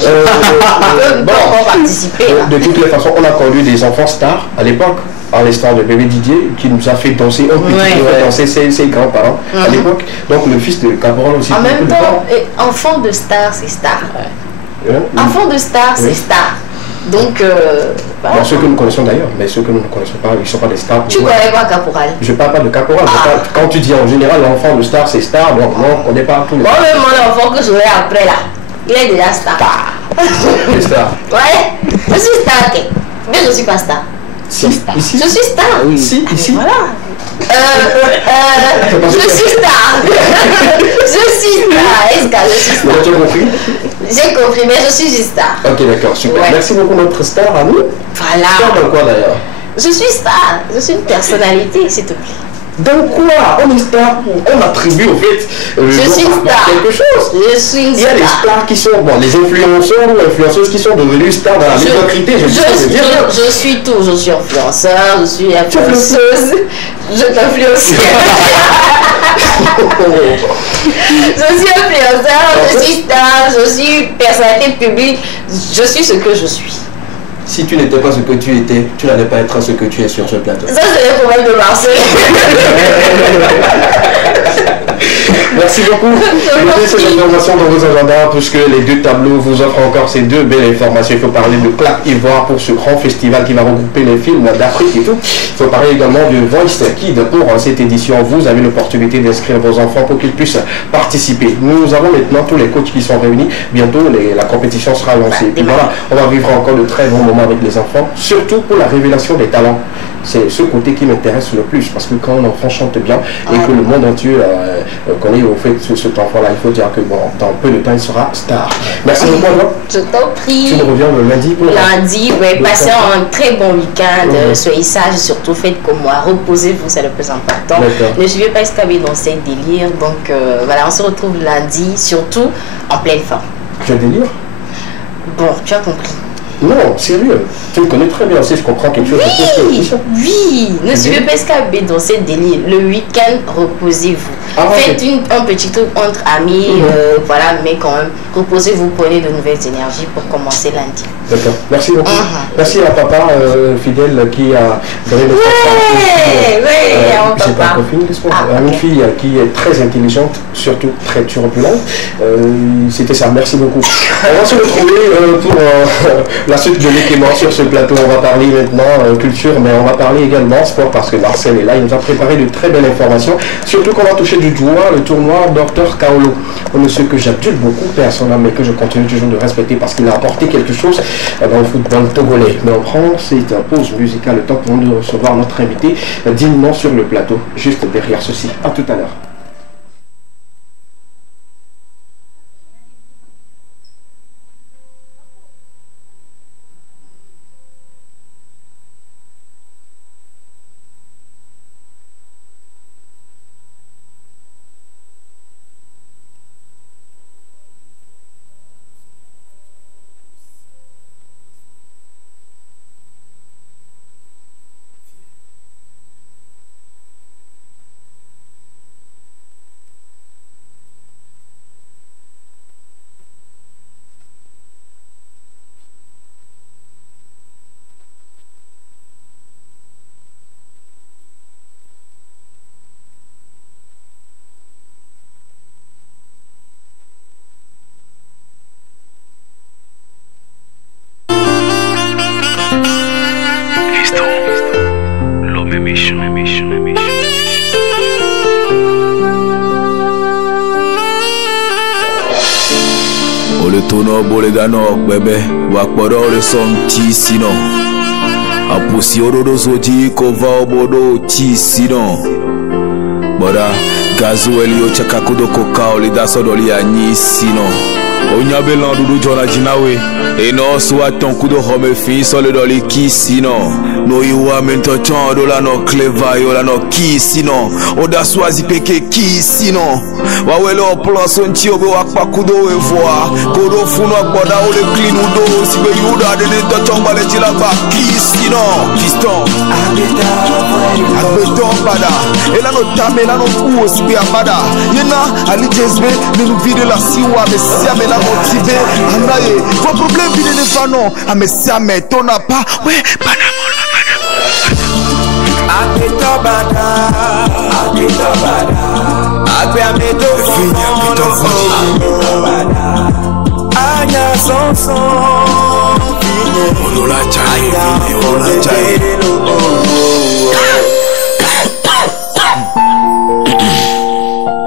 Il peut encore participer. De toutes les façons, on a connu des enfants stars à l'époque. À l'instar de bébé Didier, qui nous a fait danser un petit peu, danser ses grands-parents à l'époque. Donc le fils de Cabral aussi. En même temps, enfant de star, c'est star. Enfant de star, c'est star. Donc, ceux que nous connaissons d'ailleurs, mais ceux que nous ne connaissons pas, ils ne sont pas des stars. Tu ne connais pas Caporal? Je ne parle pas de Caporal. Quand tu dis en général l'enfant de star, c'est star, donc on ne connaît pas tous les. Moi-même, mon enfant que j'aurai après là, il est déjà star. Il est star. Ouais, je suis star, mais je ne suis pas star. Si, ici. Je suis star. Oui. Si, ici. Voilà. Je suis star. Je suis star. Est-ce que je suis star? Tu as compris? J'ai compris, mais je suis une star. Ok, d'accord, super. Merci beaucoup, notre star à nous. Voilà. Star dans quoi d'ailleurs? Je suis star. Je suis une personnalité, s'il te plaît. Dans quoi? On est star, on attribue au fait je suis star. quelque chose. Je suis une star. Il y a des stars qui sont, les influenceurs ou influenceuses qui sont devenus stars dans la médiocrité. Je suis tout. Je suis influenceur, je suis influenceuse. Je t'influence. Je suis influenceur, je suis star, je suis personnalité publique. Je suis ce que je suis. Si tu n'étais pas ce que tu étais, tu n'allais pas être ce que tu es sur ce plateau. Ça, c'est le problème de Marseille. Merci beaucoup. Mettez ces informations dans vos agendas, puisque les deux tableaux vous offrent encore ces deux belles informations. Il faut parler de Clap Ivoire pour ce grand festival qui va regrouper les films d'Afrique et tout. Il faut parler également de Voice Kid pour cette édition. Vous avez l'opportunité d'inscrire vos enfants pour qu'ils puissent participer. Nous avons maintenant tous les coachs qui sont réunis. Bientôt, la compétition sera lancée. Et voilà, on va vivre encore de très bons moments avec les enfants, surtout pour la révélation des talents. C'est ce côté qui m'intéresse le plus, parce que quand un enfant chante bien et que le monde entier connaît au fait cet enfant-là, il faut dire que dans peu de temps, il sera star. Merci beaucoup. Je t'en prie. Tu nous reviens le lundi pour lundi, passez un très bon week-end. Soyez sages, surtout faites comme moi. Reposez-vous, c'est le plus important. Ne suivez pas escabé dans ces délires. Donc voilà, on se retrouve lundi, surtout en pleine forme. Tu as délire? Bon, tu as compris. Non, sérieux. Tu me connais très bien aussi, je comprends quelque chose. Oui, ne suivez pas escabé dans ces délires. Le week-end, reposez-vous. Faites un petit truc entre amis, voilà, mais quand même, reposez-vous, prenez de nouvelles énergies pour commencer lundi. D'accord, merci beaucoup. Merci à papa fidèle qui a donné le une fille qui est très intelligente, surtout très turbulente. C'était ça, merci beaucoup. On va se retrouver pour la suite de l'équipement sur ce plateau. On va parler maintenant culture, mais on va parler également sport parce que Marcel est là. Il nous a préparé de très belles informations. Surtout qu'on va toucher du doigt le tournoi Dr Kaolo. Un monsieur que j'adule beaucoup personnellement, mais que je continue toujours de respecter parce qu'il a apporté quelque chose dans le football togolais. Mais on prend cette pause musicale, le temps pour nous de recevoir notre invité dignement sur le plateau, juste derrière ceci. À tout à l'heure. bole dano bebe wakporo le som ti sino apusi ododo soji kova obodo ti sino boda gazueli o chakakudo koka ole daso doli anyi sino onyabe landudu jona jinawe eno so aton kudo home fi so le doli ki sino no iwa mento chando la no cleva yo la no ki sino oda swazi peke ki sino wawelo plus on ti obe wakpa kudo we voa kodo funo gboda o le clean udo si be yuda de to chomba le jila ba ki sino fiston agbeton bada ela no tame la no uo si be amada yena ali jezbe ne nous vide la siwa me sia me la motivé anaye vos problèmes vide ne fanon a me sia me tona pas ouais banamo Akita bada Akbe ameto Anya sonson Olola chai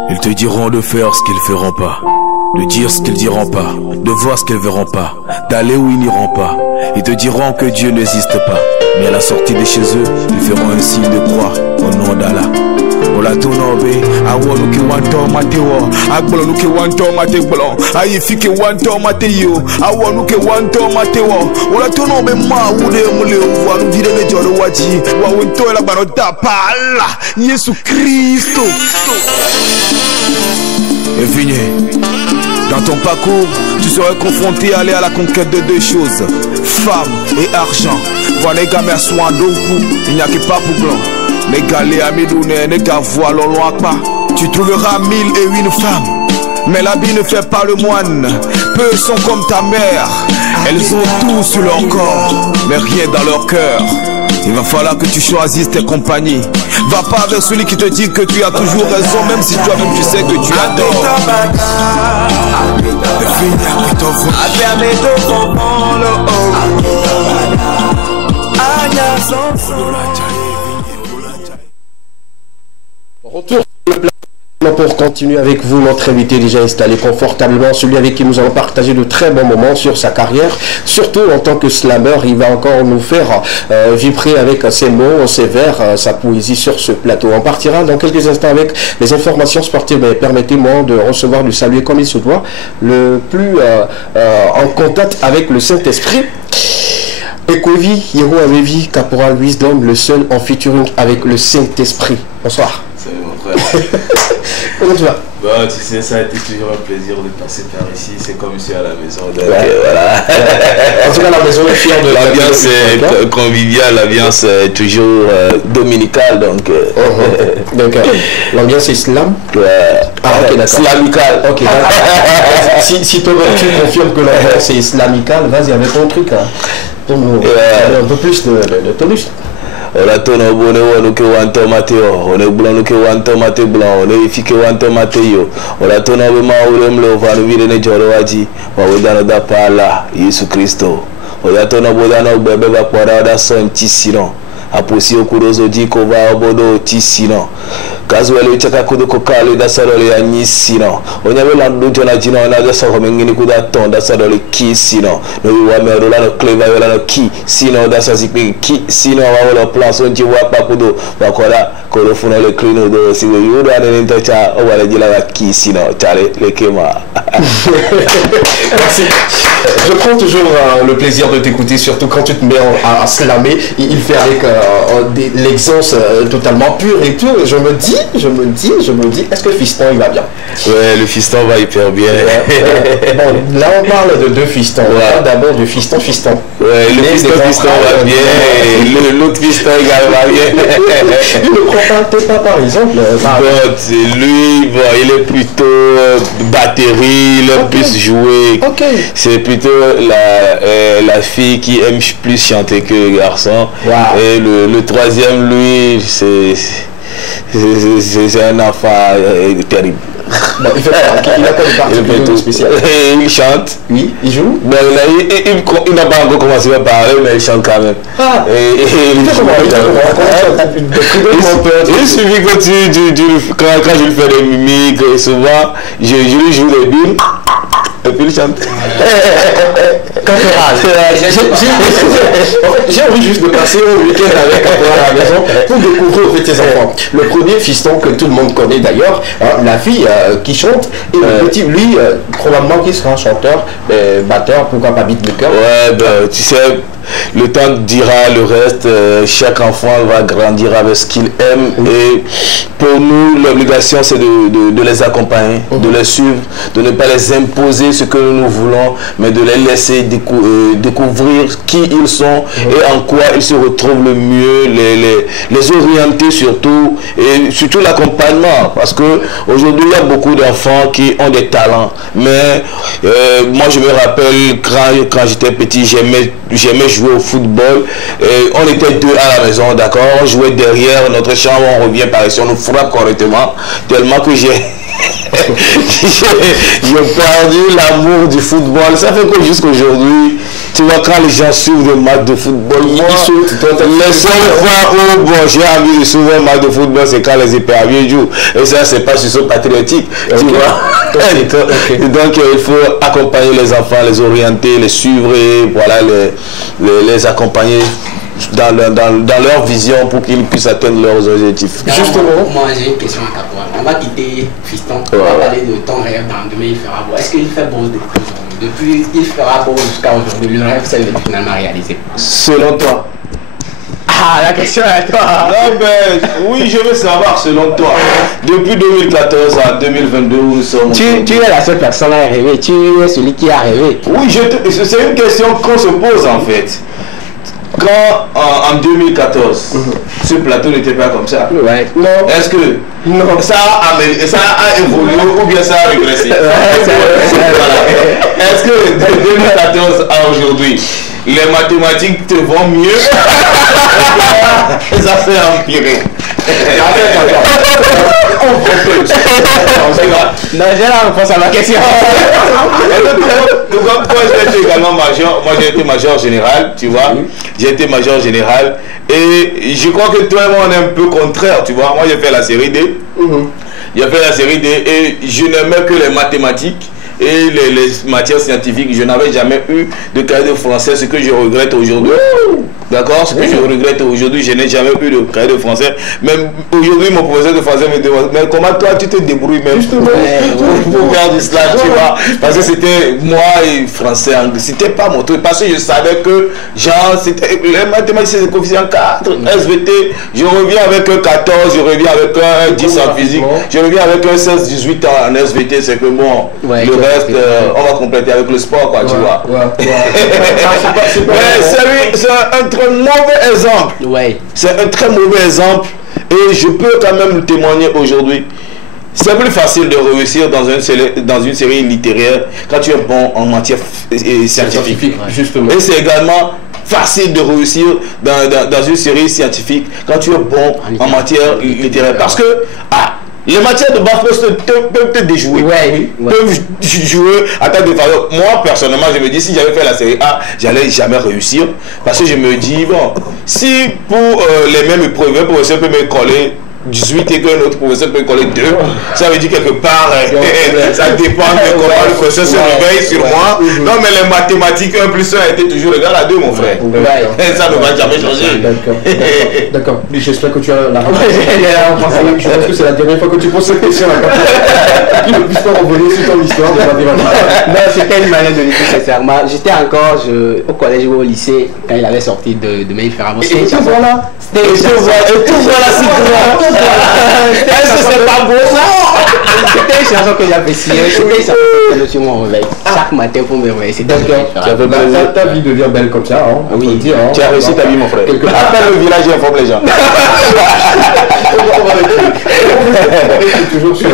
Ils te diront de faire ce qu'ils feront pas, de dire ce qu'ils diront pas, de voir ce qu'ils verront pas, d'aller où ils n'iront pas. Ils te diront que Dieu n'existe pas, mais à la sortie de chez eux, ils feront un signe de croix au nom d'Allah. Ola tonobe, awonu ke wanto matewo, agbolo ke wanto mate gbolo, ayifi ke wanto mate yo, awonu ke wanto matewo. Ola tonobe ma wude mule wa nu vide ne joro waji, wa wonto la barota pala, Yesu Cristo. Et Vigné, dans ton parcours, tu serais confronté à aller à la conquête de deux choses, femme et argent. Voilà les gars, merci à Doku, il n'y a que pas pour blanc. Les gars, les amis d'Ouné, les gars, voilà loin pas. Tu trouveras 1001 femmes, mais l'habit ne fait pas le moine. Peu sont comme ta mère, elles ont tout sur leur corps, mais rien dans leur cœur. Il va falloir que tu choisisses tes compagnies. Va pas avec celui qui te dit que tu as toujours raison, même si toi-même tu sais que tu as tort. Retour sur le plan pour continuer avec vous, notre invité déjà installé confortablement, celui avec qui nous allons partager de très bons moments sur sa carrière, surtout en tant que slammer. Il va encore nous faire vibrer avec ses mots, ses vers, sa poésie sur ce plateau. On partira dans quelques instants avec les informations sportives, mais permettez-moi de recevoir, de saluer comme il se doit, le plus en contact avec le Saint-Esprit. Ekovi, Yero Avevi, Caporal Wisdom, le seul en featuring avec le Saint-Esprit. Bonsoir. Salut mon frère. Comment tu vas? Bah tu sais, ça a été toujours un plaisir de passer par ici, c'est comme ici à la maison. Donc, voilà. En tout cas, la maison est fière de l'ambiance est conviviale, l'ambiance est toujours dominicale. Donc, l'ambiance islam. Ah, ok, d'accord. Islamicale. Ok, si toi tu confirmes que l'ambiance est islamicale, vas-y avec ton truc. Pour nous un peu plus de tonus. On a tourné au bonnet, on a que wanto mateo, on est blanc, on a que wanto mate blanc, on est efficace wanto mateo, on a tourné au maurem le va nous virer les joroaji, on va dans le pala, Jésus Christo, on a tourné au bonnet, on bébé va pouvoir avoir son tissino, a posé au kurozo di ko va au bodo tissino. Kazuele chaka kudo kokale da sarole ya nyisino onyabe landu jona jina ona ga so mengini kuda ton da sarole ki sino no wa mero la no cleva yo la no ki sino da sa sipi ki sino wa wala place on jiwa pa kudo bakora ko do funo le clino do si we yudo ane nto cha o wala jila la ki sino chale le kema. Merci. Je prends toujours le plaisir de t'écouter, surtout quand tu te mets à slammer. Il fait avec l'excellence totalement pure et tout. Je me dis, est-ce que le fiston il va bien? Ouais, le fiston va hyper bien. Bon, là on parle de deux fistons. On parle d'abord du fiston. Ouais, le fiston va bien, et l'autre fiston également va bien. Il ne prend pas par exemple. Lui, bon, il est plutôt batterie, il aime plus jouer. C'est plutôt la fille qui aime plus chanter que le garçon. Et le troisième, lui, c'est un enfant terrible. Bon, il a quoi de particulier spécial? Il chante. Oui, il joue. Ben, il n'a pas encore commencé à parler, mais il chante quand même. Il suffit que quand je lui fais des mimiques, souvent, je lui joue des billes. Et puis il chante. J'ai envie juste de passer au week-end avec Caporal à la maison pour découvrir tes enfants. Le premier fiston que tout le monde connaît d'ailleurs, la fille qui chante, et le petit, lui, probablement qui sera un chanteur, batteur, pourquoi pas beatmaker. Ouais, ben, tu sais, le temps dira le reste. Chaque enfant va grandir avec ce qu'il aime. Et pour nous, l'obligation, c'est de les accompagner, de les suivre, de ne pas les imposer ce que nous voulons, mais de les laisser découvrir qui ils sont et en quoi ils se retrouvent le mieux, les orienter surtout, et surtout l'accompagnement. Parce que aujourd'hui, il y a beaucoup d'enfants qui ont des talents. Mais moi, je me rappelle quand j'étais petit, j'aimais jouer au football. Et on était deux à la maison, d'accord? On jouait derrière notre chambre, on revient par ici, on nous frappe correctement, tellement que j'ai perdu l'amour du football. Ça fait que jusqu'aujourd'hui, tu vois, quand les gens suivent des matchs de football, moi, les seules fois où bon, j'ai envie de suivre un match de football, c'est quand les éperviers jouent. Et ça, c'est pas sur ce patriotique, tu vois. Donc, il faut accompagner les enfants, les orienter, les suivre et voilà, les accompagner dans leur vision pour qu'ils puissent atteindre leurs objectifs. Justement, moi j'ai une question à Caporal. On va quitter Fiston, on va parler de ton rêve dans Demain il fera beau. Est-ce qu'il fait beau depuis il fera beau jusqu'à aujourd'hui? Le rêve c'est finalement réalisé. Selon toi? Ah, la question est à toi. Non, ben, oui, je veux savoir selon toi. Depuis 2014 à 2022, où nous sommes. Tu es la seule personne à rêver. Tu es celui qui a rêvé. Oui, c'est une question qu'on se pose en fait. Quand en 2014, ce plateau n'était pas comme ça. Ouais. Non. Est-ce que ça a évolué ou bien ça a régressé? Est-ce que de 2014 à aujourd'hui, les mathématiques te vont mieux? Ça fait empirer. Non, j'ai la réponse à ma question. Moi j'ai été également major, moi j'ai été major général, tu vois. J'ai été major général et je crois que toi et moi on est un peu contraire, tu vois. Moi j'ai fait la série D. J'ai fait la série D et je n'aimais que les mathématiques et les matières scientifiques. Je n'avais jamais eu de cahier de français, ce que je regrette aujourd'hui. D'accord? Ce que je regrette aujourd'hui, je n'ai jamais eu de cahier de français. Même aujourd'hui, mon professeur de français me demande, mais comment toi tu te débrouilles même pour faire du slash, tu vois? Parce que c'était moi et français, anglais. C'était pas mon truc. Parce que je savais que, genre, c'était les mathématiques, c'est des coefficients 4, SVT. Je reviens avec un 14, je reviens avec un 10 en physique, je reviens avec un 16, 18 en SVT. C'est que bon, le reste, on va compléter avec le sport, quoi, tu vois. C'est un très mauvais exemple. C'est un très mauvais exemple. Et je peux quand même le témoigner aujourd'hui. C'est plus facile de réussir dans une série littéraire quand tu es bon en matière scientifique. Justement. Et c'est également facile de réussir dans une série scientifique quand tu es bon en matière littéraire. Parce que, les matières de base peuvent te déjouer. Peuvent jouer à ta défaveur. Moi, personnellement, je me dis, si j'avais fait la série A, j'allais jamais réussir. Parce que je me dis, bon, si pour les mêmes épreuves, un professeur peut me coller 18 et qu'un autre professeur peut coller 2, ça veut dire quelque part, ça dépend de comment le professeur se réveille sur moi. Non, mais les mathématiques 1 plus 1 était toujours égal à 2, mon frère. Ça ne va jamais changer. D'accord. J'espère que tu as la réponse. Je pense que c'est la dernière fois que tu poses cette question. Qui ne puisse pas revenir sur ton histoire de mathématiques. Non, c'était une manière de le dire sincèrement. J'étais encore au collège ou au lycée quand il avait sorti de Demain il fera beau. Et tout voilà. Est-ce que c'est pas beau ça? C'était une chanson que j'appréciais. C'était une chanson que sur mon réveil. Chaque matin pour me réveiller. Ta vie devient belle comme ça. Oui, tu as réussi ta vie, mon frère. Appelle le village et informe les gens. Toujours sur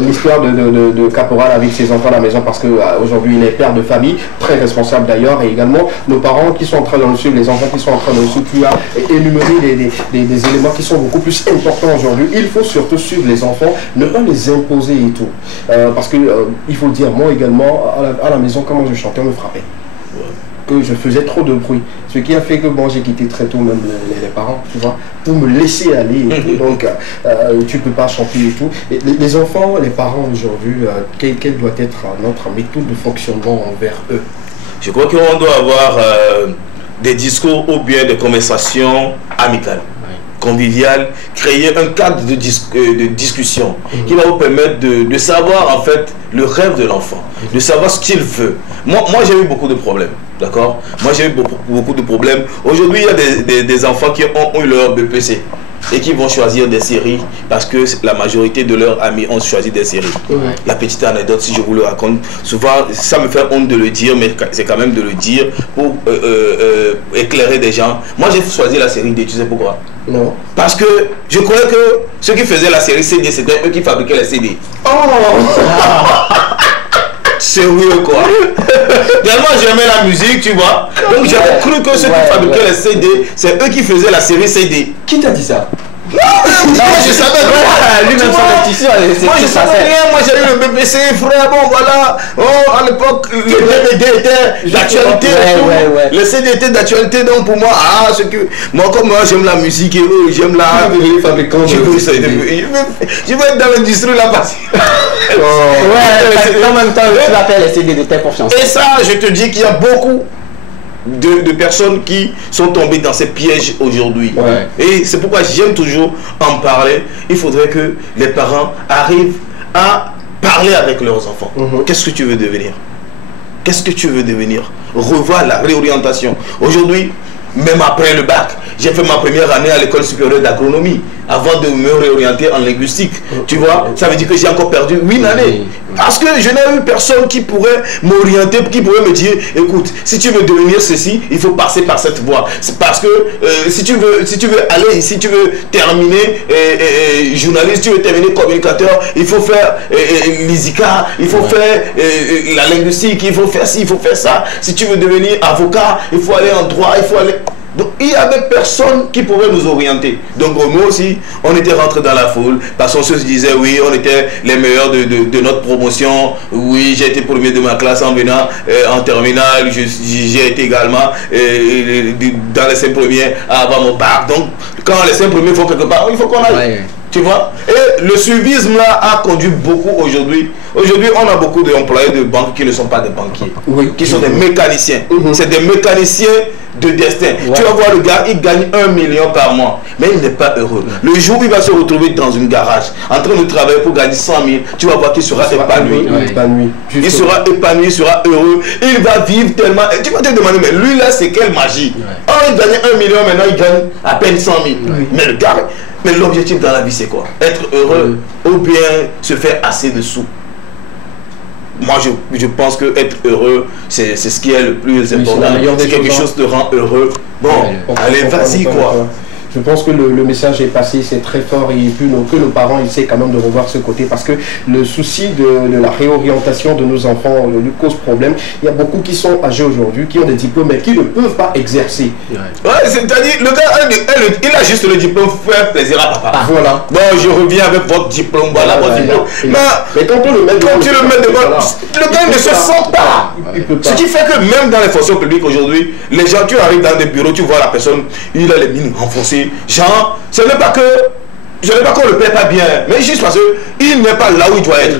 l'histoire de Caporal avec ses enfants à la maison, parce qu'aujourd'hui il est père de famille, très responsable d'ailleurs, et également nos parents qui sont en train de le suivre, les enfants qui sont en train de le suivre. Tu as énuméré des éléments qui sont beaucoup plus importants aujourd'hui. Il faut surtout suivre les enfants, ne pas les imposer et tout. Parce que il faut le dire, moi également, à la maison, comment je chantais, on me frappait. que je faisais trop de bruit. Ce qui a fait que bon, j'ai quitté très tôt même les parents, tu vois, pour me laisser aller et tout. Donc, tu peux pas chanter et tout. Et les enfants, les parents aujourd'hui, quelle doit être notre méthode de fonctionnement envers eux? Je crois qu'on doit avoir des discours ou bien des conversations amicales, conviviales, créer un cadre de discussion qui va vous permettre de savoir en fait le rêve de l'enfant, de savoir ce qu'il veut. Moi j'ai eu beaucoup de problèmes, d'accord? Moi j'ai eu beaucoup de problèmes. Aujourd'hui il y a des enfants qui ont eu leur BPC et qui vont choisir des séries parce que la majorité de leurs amis ont choisi des séries. La petite anecdote, si je vous le raconte, souvent ça me fait honte de le dire, mais c'est quand même de le dire pour éclairer des gens. Moi j'ai choisi la série D, tu sais pourquoi? Non. Parce que je croyais que ceux qui faisaient la série CD, c'était eux qui fabriquaient les CD. Oh. Sérieux quoi. Tellement j'aimais la musique, tu vois. Donc j'avais cru que ceux qui fabriquaient les CD, c'est eux qui faisaient la série CD. Qui t'a dit ça? Non, je savais rien. Lui-même son tissu, moi je savais rien, moi j'ai eu le BBC, frère, bon voilà. Oh, à l'époque, le DVD était d'actualité. Le CD était d'actualité, donc pour moi, moi comme moi j'aime la musique et eux j'aime la. Je veux être dans l'industrie là-bas. En même temps, tu vas faire les CD de tes confiance. Et ça, je te dis qu'il y a beaucoup de personnes qui sont tombées dans ces pièges aujourd'hui. Et c'est pourquoi j'aime toujours en parler. Il faudrait que les parents arrivent à parler avec leurs enfants. Qu'est-ce que tu veux devenir? Qu'est-ce que tu veux devenir? Revoir la réorientation. Aujourd'hui, même après le bac, j'ai fait ma première année à l'école supérieure d'agronomie avant de me réorienter en linguistique. Tu vois, ça veut dire que j'ai encore perdu 8 années. Parce que je n'ai eu personne qui pourrait m'orienter, qui pourrait me dire, écoute, si tu veux devenir ceci, il faut passer par cette voie. C'est parce que si tu veux aller, si tu veux terminer journaliste, tu veux terminer communicateur, il faut faire l'ISICA, il faut faire la linguistique, il faut faire ci, il faut faire ça. Si tu veux devenir avocat, il faut aller en droit, il faut aller... Donc il y avait personne qui pouvait nous orienter. Donc nous aussi, on était rentrés dans la foule parce qu'on se disait oui, on était les meilleurs de notre promotion. Oui, j'ai été premier de ma classe en venant en terminale. J'ai été également dans les 5 premiers à avoir mon bac. Donc quand les 5 premiers font quelque part, il faut qu'on aille. Tu vois? Et le suivisme là a conduit beaucoup aujourd'hui. Aujourd'hui, on a beaucoup d'employés de banque qui ne sont pas des banquiers, qui sont des mécaniciens. C'est des mécaniciens de destin. Tu vas voir le gars, il gagne 1 million par mois, mais il n'est pas heureux. Le jour où il va se retrouver dans une garage, en train de travailler pour gagner 100 000, tu vas voir qu'il sera épanoui. Il sera épanoui, il sera heureux. Il va vivre tellement. Et tu vas te demander, mais lui là, c'est quelle magie? Oh, il gagnait 1 million, maintenant il gagne à peine 100 000. Mais le gars, mais l'objectif dans la vie, c'est quoi? Être heureux ou bien se faire assez de sous? Moi, je pense que être heureux, c'est ce qui est le plus important. Si quelque chose te rend heureux, bon, allez, vas-y, quoi. Je pense que le message est passé, c'est très fort, et puis que nos parents essaient quand même de revoir ce côté, parce que le souci de la réorientation de nos enfants lui cause problème. Il y a beaucoup qui sont âgés aujourd'hui, qui ont des diplômes, mais qui ne peuvent pas exercer. Ouais, c'est-à-dire, le gars, il a juste le diplôme pour faire plaisir à papa. Voilà. Bon, je reviens avec votre diplôme, voilà votre diplôme. Mais quand on le met devant, le gars ne se sent pas. Ce qui fait que même dans les fonctions publiques aujourd'hui, les gens, tu arrives dans des bureaux, tu vois la personne, il a les mines renfoncées. Genre, ce n'est pas que je ne dis pas qu'on ne le paie pas bien, mais juste parce qu'il n'est pas là où il doit être.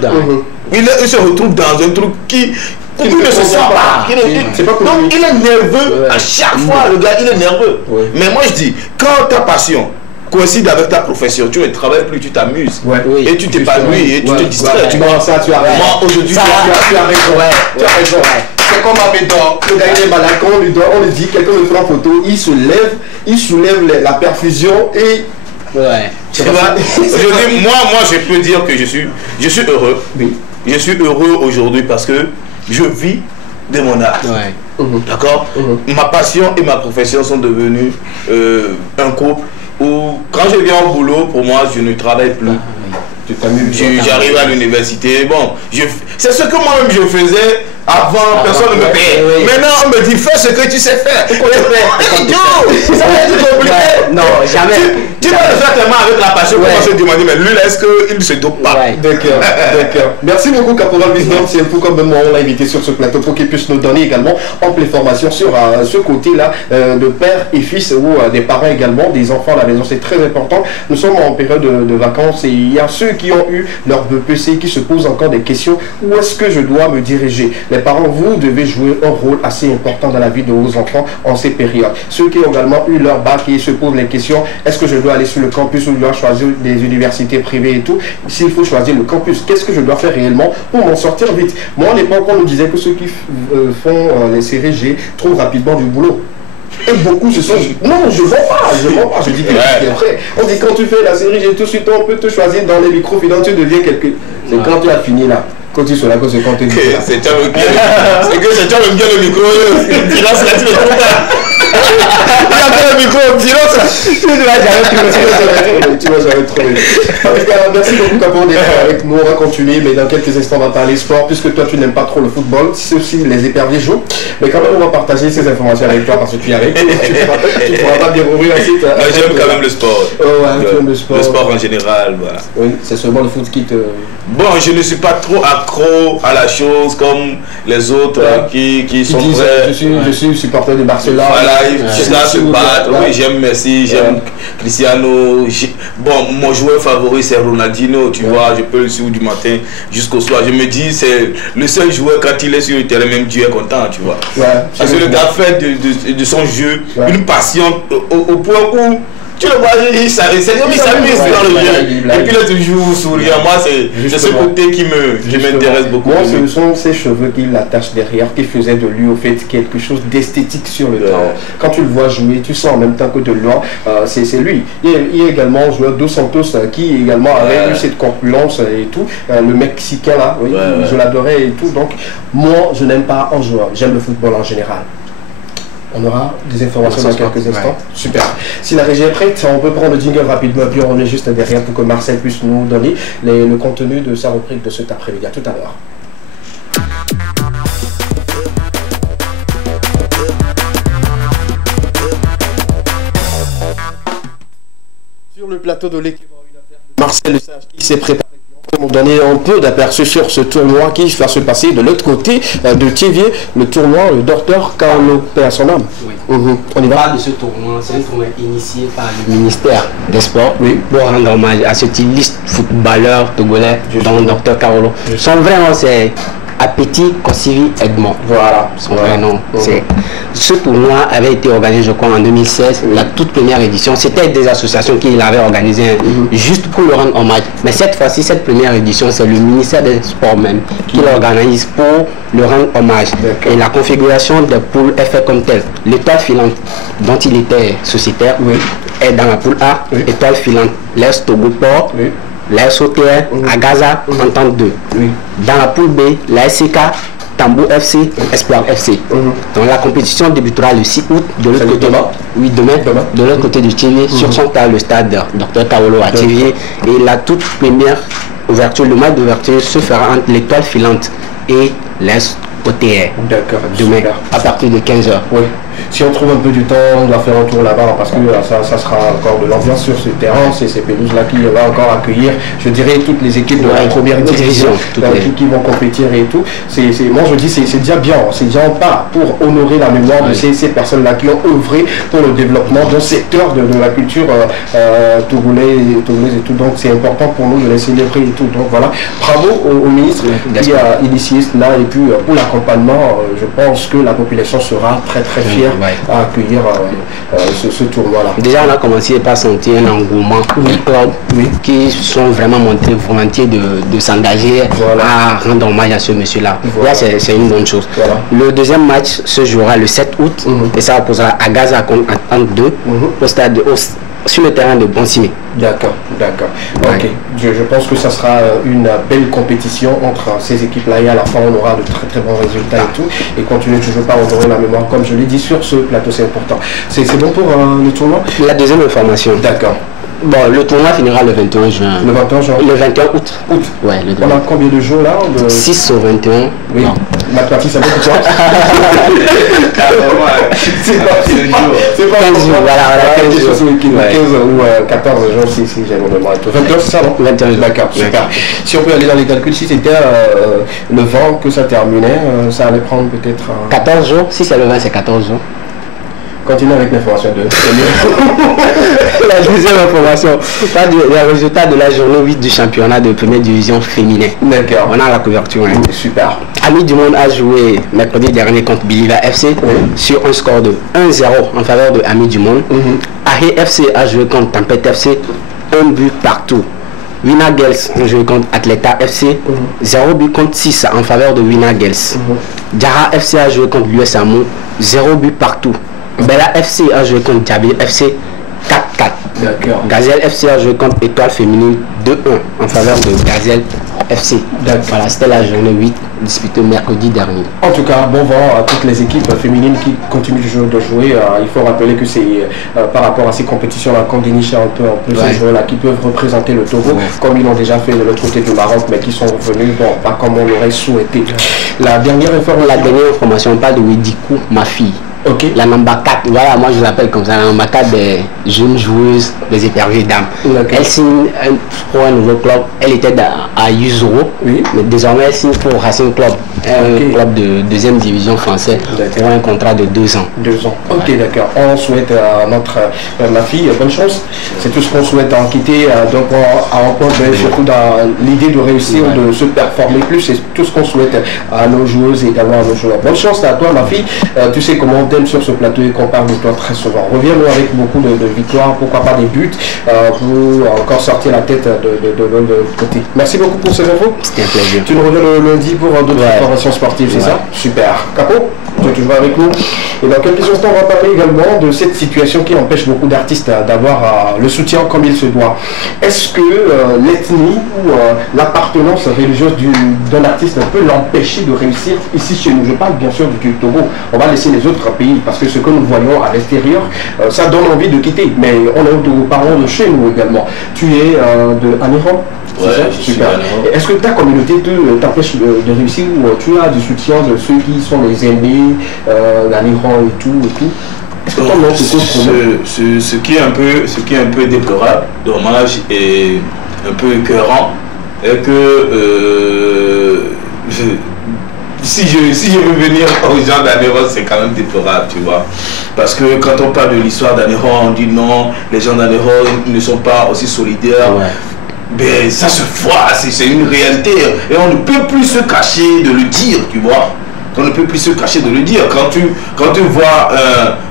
Il se retrouve dans un truc qui il ne se sent pas. Donc il est nerveux à chaque fois, le gars, il est nerveux. Mais moi je dis, quand ta passion coïncide avec ta profession, tu ne travailles plus, tu t'amuses et tu t'épanouis et tu te distrais. Moi aujourd'hui, tu as raison. C'est comme à Bédor, le gars il est malade, quand on lui dit, quelqu'un me prend photo, il soulève la perfusion et... Tu vois, moi je peux dire que je suis heureux. Je suis heureux aujourd'hui parce que je vis de mon art. D'accord. Ma passion et ma profession sont devenues un couple où quand je viens au boulot, pour moi je ne travaille plus. J'arrive à l'université, bon, C'est ce que moi-même je faisais avant, personne ne me payait. Maintenant, on me dit fais ce que tu sais faire. Ça va être compliqué. Non, jamais. Tu vas le faire tellement avec la passion qu'on va se demander, mais lui là, est-ce qu'il ne se dope pas? D'accord, d'accord. Merci beaucoup, Caporal Wisdom. C'est un peu comme moi, on l'a invité sur ce plateau pour qu'il puisse nous donner également ample information sur ce côté-là de père et fils ou des parents également, des enfants à la maison. C'est très important. Nous sommes en période de vacances et il y a ceux qui ont eu leur BPC qui se posent encore des questions. Où est-ce que je dois me diriger? Les parents, vous devez jouer un rôle assez important dans la vie de vos enfants en ces périodes. Ceux qui ont également eu leur bac et se posent les questions, est-ce que je dois aller sur le campus ou je dois choisir des universités privées et tout? S'il faut choisir le campus, qu'est-ce que je dois faire réellement pour m'en sortir vite? Moi, à l'époque, on nous disait que ceux qui font les séries G trouvent rapidement du boulot. Et beaucoup se sont dit, non, je ne vends pas, je dis que c'est vrai. On dit quand tu fais la série G, tout de suite on peut te choisir dans les microfinances, tu deviens quelque... C'est quand tu as fini là. Quand tu seras là, c'est quand tu es c'est que c'est toi même bien le micro, finance là, tu ne trouves pas. Il y a pas le micro, finance. Tu vas jamais trouver. Merci beaucoup, Capon, d'être avec nous. On va continuer, mais dans quelques instants, on va parler sport, puisque toi, tu n'aimes pas trop le football, c'est aussi les éperviers jouent. Mais quand même, on va partager ces informations avec toi, parce que tu es avec nous. Tu ne pourras pas bien ouvrir un site. J'aime quand même le sport. Ouais, tu aimes le sport. Le sport en général, voilà. Oui, c'est seulement le foot qui te... Bon, je ne suis pas trop accro à la chose comme les autres qui sont prêts. Je suis supporter de Barcelone. Voilà, ils se battent. Oui, j'aime Messi, j'aime Cristiano. Bon, mon joueur favori c'est Ronaldinho, tu vois, je peux le suivre du matin jusqu'au soir. Je me dis, c'est le seul joueur quand il est sur le terrain, même Dieu est content, tu vois. Parce que le gars fait de son jeu une passion au point où tu le vois, il s'amuse dans le jeu. Et puis il est toujours souriant. Moi, c'est ce côté qui m'intéresse beaucoup. Moi, ce sont ces cheveux qu'il attache derrière qui faisaient de lui, au fait, quelque chose d'esthétique sur le terrain. Quand tu le vois jouer, tu sens en même temps que de loin, c'est lui. Il y a également un joueur Dos Santos qui également avait eu cette corpulence et tout. Le Mexicain là, oui, je l'adorais et tout. Donc, moi, je n'aime pas un joueur. J'aime le football en général. On aura des informations dans quelques instants. Super. Si la régie est prête, on peut prendre le jingle rapidement, puis on est juste derrière pour que Marcel puisse nous donner le contenu de sa rubrique de cet après-midi. À tout à l'heure. Sur le plateau de l'équipe, Marcel Le Sage qui s'est préparé pour nous donner un peu d'aperçu sur ce tournoi qui va se passer de l'autre côté de Thiviers, le tournoi le docteur Carlo Père son âme. On y va de ce tournoi, c'est un tournoi initié par le ministère des Sports pour rendre hommage à cet illustre footballeur togolais dont Dr Carlo. Son vrai nom c'est Appétit Kossiri Edmond. Voilà, son vrai nom. Ce tournoi avait été organisé, je crois, en 2016, la toute première édition. C'était des associations qui l'avaient organisé juste pour le rendre hommage. Mais cette fois-ci, cette première édition, c'est le ministère des Sports même qui l'organise pour le rendre hommage. Et la configuration des poules est faite comme telle. L'étoile filante dont il était sociétaire est dans la poule A. Étoile filante, l'Est Togo Port. La SOTR à Gaza en temps 2. Dans la poule B, la SCK, Tambo FC, Espoir FC. Donc la compétition débutera le 6 août de l'autre côté. Demain. De l'autre côté du Thiviers, sur son tas, le stade Dr Carlo à Thiviers. Et la toute première ouverture, le match d'ouverture se fera entre l'étoile filante et la SOTR. D'accord. Demain, à partir de 15h. Si on trouve un peu du temps, on doit faire un tour là-bas parce que ça sera encore de l'ambiance sur ce terrain. C'est ces pelouses-là qui va encore accueillir, je dirais, toutes les équipes de la première division qui vont compétir et tout. Moi, je dis, c'est déjà bien. C'est déjà pas pour honorer la mémoire de ces personnes-là qui ont œuvré pour le développement d'un secteur de la culture togolaise et tout. Donc, c'est important pour nous de les célébrer et tout. Donc, voilà. Bravo au ministre qui a initié cela. Et puis, pour l'accompagnement, je pense que la population sera très, très fière à accueillir ce tournoi-là. Déjà, on a commencé par sentir un engouement des clubs qui sont vraiment montrés volontiers de s'engager à rendre hommage à ce monsieur-là. Là, c'est une bonne chose. Le deuxième match se jouera le 7 août et ça opposera à Gaza contre 2 au stade sur le terrain de Bonsimé. D'accord. Ok. Je pense que ça sera une belle compétition entre ces équipes-là et à la fin on aura de très très bons résultats et tout. Et continuer toujours pas à honorer la mémoire comme je l'ai dit sur ce plateau, c'est important. C'est bon pour le tournoi? La deuxième information. D'accord. Bon, le tournoi finira le 21 juin. Le 21 juin. Le 21 août. Août. Ouais, le On a combien de jours là 6 au 21. Oui. Mathématiques, ça fait tout ça. C'est pas 15 jours, voilà, 15 jours. 15 ou 14 jours, si j'ai le mémoire. 21, c'est ça, non 21 jours. D'accord, super. Si on peut aller dans les calculs, si c'était le 20 que ça terminait, ça allait prendre peut-être... 14 jours, si c'est le 20, c'est 14 jours. Continue avec l'information 2. La deuxième information, les résultats de la journée 8 du championnat de première division féminin. D'accord. On a la couverture. Hein. Super. Amis du Monde a joué mercredi dernier contre Biliva FC sur un score de 1-0 en faveur de Amis du Monde. Ahé FC a joué contre Tempête FC, 1 but partout. Wina Girls ont joué contre Atleta FC, 0 but contre 6 en faveur de Wina Girls. Djara FC a joué contre l'US Amo, 0 but partout. Bella FC a joué contre Djabé FC 4-4. D'accord. Gazelle FC a joué contre Étoile Féminine 2-1 en faveur de Gazelle FC. Voilà, c'était la journée 8 disputée mercredi dernier. En tout cas, bon vent à toutes les équipes féminines qui continuent toujours de jouer. Il faut rappeler que c'est par rapport à ces compétitions-là qu'on déniche un peu ces joueurs-là qui peuvent représenter le Togo, comme ils l'ont déjà fait de l'autre côté du Maroc, mais qui sont revenus, bon, pas comme on l'aurait souhaité. La dernière information, on parle de Wedikou, ma fille. Okay. La number 4, voilà, moi je l'appelle comme ça, la number 4 des jeunes joueuses des éperviers dames. Elle signe pour un nouveau club, elle était à Yuzuru, mais désormais elle signe pour Racing Club, un club de deuxième division français, pour un contrat de 2 ans. 2 ans, ok, d'accord. On souhaite à ma fille bonne chance, c'est tout ce qu'on souhaite en quitter, donc à encore, surtout dans l'idée de réussir, de se performer plus, c'est tout ce qu'on souhaite à nos joueuses et également à nos joueurs. Bonne chance à toi ma fille, tu sais comment on t'aime sur ce plateau et qu'on parle de toi très souvent. Reviens-nous avec beaucoup de victoires, pourquoi pas des buts, pour encore sortir la tête de l'autre côté. Merci beaucoup pour ces infos. C'était un plaisir. Tu nous reviens le lundi pour d'autres informations sportives, c'est ça? Super. Capo, tu es toujours avec nous. Et dans quelques instants, on va parler également de cette situation qui empêche beaucoup d'artistes d'avoir le soutien comme il se doit. Est-ce que l'ethnie ou l'appartenance religieuse d'un artiste peut l'empêcher de réussir ici chez nous? Je parle bien sûr du Togo. On va laisser les autres pays parce que ce que nous voyons à l'extérieur, ça donne envie de quitter. Mais on est de parents de chez nous également. Tu es de Aniran? Ouais, super. Est-ce que ta communauté t'empêche de réussir ou tu as du soutien de ceux qui sont les aînés, l'Aniran et tout? Est-ce que ton nom te cause problème? Ce qui est un peu déplorable, dommage et un peu écœurant est que si je veux venir aux gens d'Aniron, c'est quand même déplorable, tu vois. Parce que quand on parle de l'histoire d'Aniron, on dit non, les gens d'Aniron ne sont pas aussi solidaires. Ben, ça se voit, c'est une réalité. Et on ne peut plus se cacher de le dire, tu vois. On ne peut plus se cacher de le dire. Quand tu vois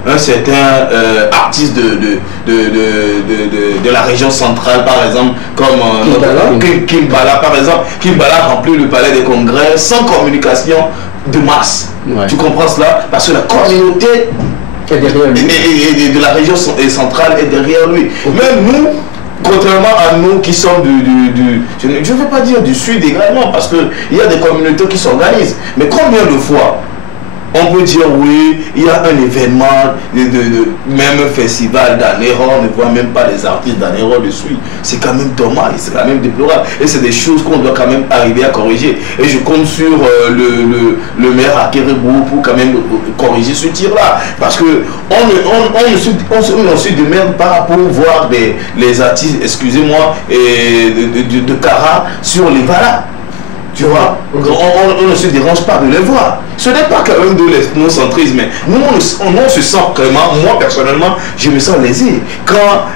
un certain artiste de la région centrale, par exemple, comme Kimbala, par exemple, Kimbala remplit le palais des congrès sans communication de masse. Tu comprends cela? Parce que la communauté de la région centrale est derrière lui. Même nous, contrairement à nous qui sommes je ne veux pas dire du sud également, parce qu'il y a des communautés qui s'organisent. Mais combien de fois on peut dire oui, il y a un événement, même un festival d'Aniron, on ne voit même pas les artistes d'Aniron dessus. C'est quand même dommage, c'est quand même déplorable. Et c'est des choses qu'on doit quand même arriver à corriger. Et je compte sur le maire Akerebou pour quand même corriger ce tir-là. Parce que on se demande par rapport à voir les artistes, excusez-moi, de Kara sur les Valas. Tu vois, on ne se dérange pas de les voir. Ce n'est pas quand même de l'ethnocentrisme, mais nous, on se sent vraiment, moi personnellement, je me sens lésé. Quand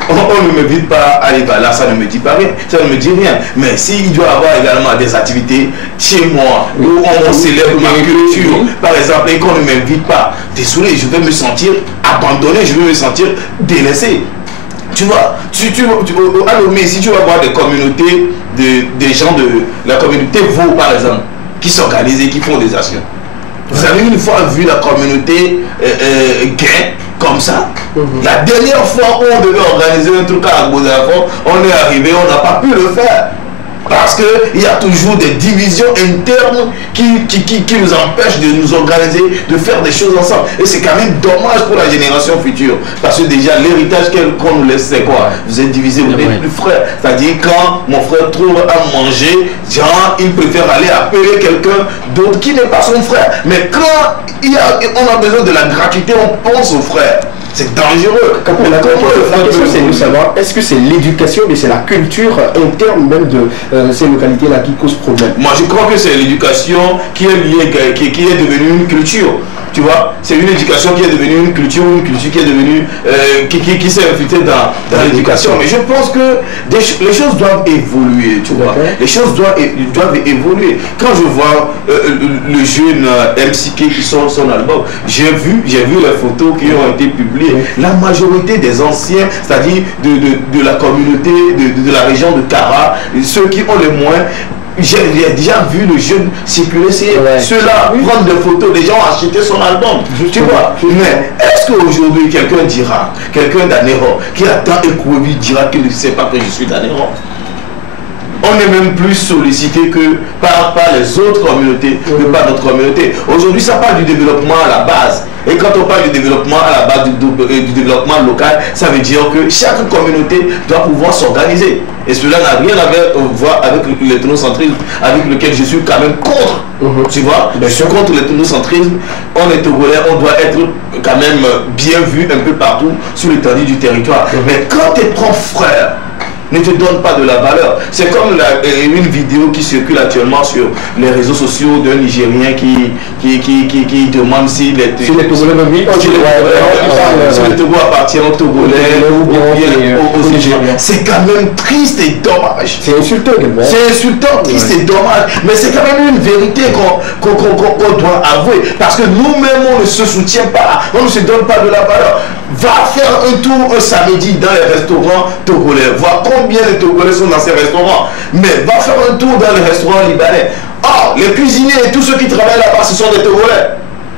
on ne m'invite pas à aller là, ça ne me dit pas rien, ça ne me dit rien. Mais s'il doit y avoir également des activités chez moi, où on célèbre ma culture, par exemple, et qu'on ne m'invite pas, désolé, je vais me sentir abandonné, je vais me sentir délaissé. Tu vois, mais si tu vas voir des communautés, des gens de la communauté Vaux par exemple, qui s'organisent et qui font des actions. Vous avez une fois vu la communauté gay comme ça? La dernière fois où on devait organiser un truc à Agbodafon, on est arrivé, on n'a pas pu le faire. Parce qu'il y a toujours des divisions internes qui nous empêchent de nous organiser, de faire des choses ensemble. Et c'est quand même dommage pour la génération future. Parce que déjà, l'héritage qu'on nous laisse, c'est quoi? Vous êtes divisés, vous n'êtes plus frères. C'est-à-dire, quand mon frère trouve à manger, genre, il préfère aller appeler quelqu'un d'autre qui n'est pas son frère. Mais quand on a besoin de la gratuité, on pense aux frères. C'est dangereux. La question c'est de savoir, est-ce que c'est l'éducation, mais c'est la culture interne même de ces localités-là qui cause problème? Moi je crois que c'est l'éducation qui est liée, qui est devenue une culture. Tu vois, c'est une éducation qui est devenue une culture qui est devenue, qui s'est infiltrée dans l'éducation. Mais je pense que les choses doivent évoluer, tu vois. Les choses doivent évoluer. Quand je vois le jeune MCK qui sort son album, j'ai vu les photos qui ont été publiées. La majorité des anciens, c'est-à-dire de la communauté, de la région de Kara, ceux qui ont les moins, j'ai déjà vu le jeune circuler, ceux-là prendre des photos, les gens ont acheté son album, tu vois. Mais est-ce qu'aujourd'hui quelqu'un dira, quelqu'un d'Anéron qui a tant écoué dira qu'il ne sait pas que je suis d'Anéron? On est même plus sollicité que par les autres communautés, que par notre communauté. Aujourd'hui, ça parle du développement à la base. Et quand on parle du développement à la base du développement local, ça veut dire que chaque communauté doit pouvoir s'organiser. Et cela n'a rien à voir avec l'ethnocentrisme, avec lequel je suis quand même contre. Tu vois, je suis contre l'ethnocentrisme. On est Togolais, on doit être quand même bien vu un peu partout sur l'étendue du territoire. Mais quand tes propres frères ne te donne pas de la valeur. C'est comme une vidéo qui circule actuellement sur les réseaux sociaux d'un Nigérien qui demande si les Togo appartiennent aux Togolais ou aux Nigériens. C'est quand même triste et dommage. C'est insultant. C'est insultant, triste et dommage. Mais c'est quand même une vérité qu'on doit avouer. Parce que nous-mêmes, on ne se soutient pas. On ne se donne pas de la valeur. Va faire un tour un samedi dans les restaurants togolais. Voir combien les Togolais sont dans ces restaurants. Mais va faire un tour dans les restaurants libanais. Oh, les cuisiniers et tous ceux qui travaillent là-bas, ce sont des Togolais.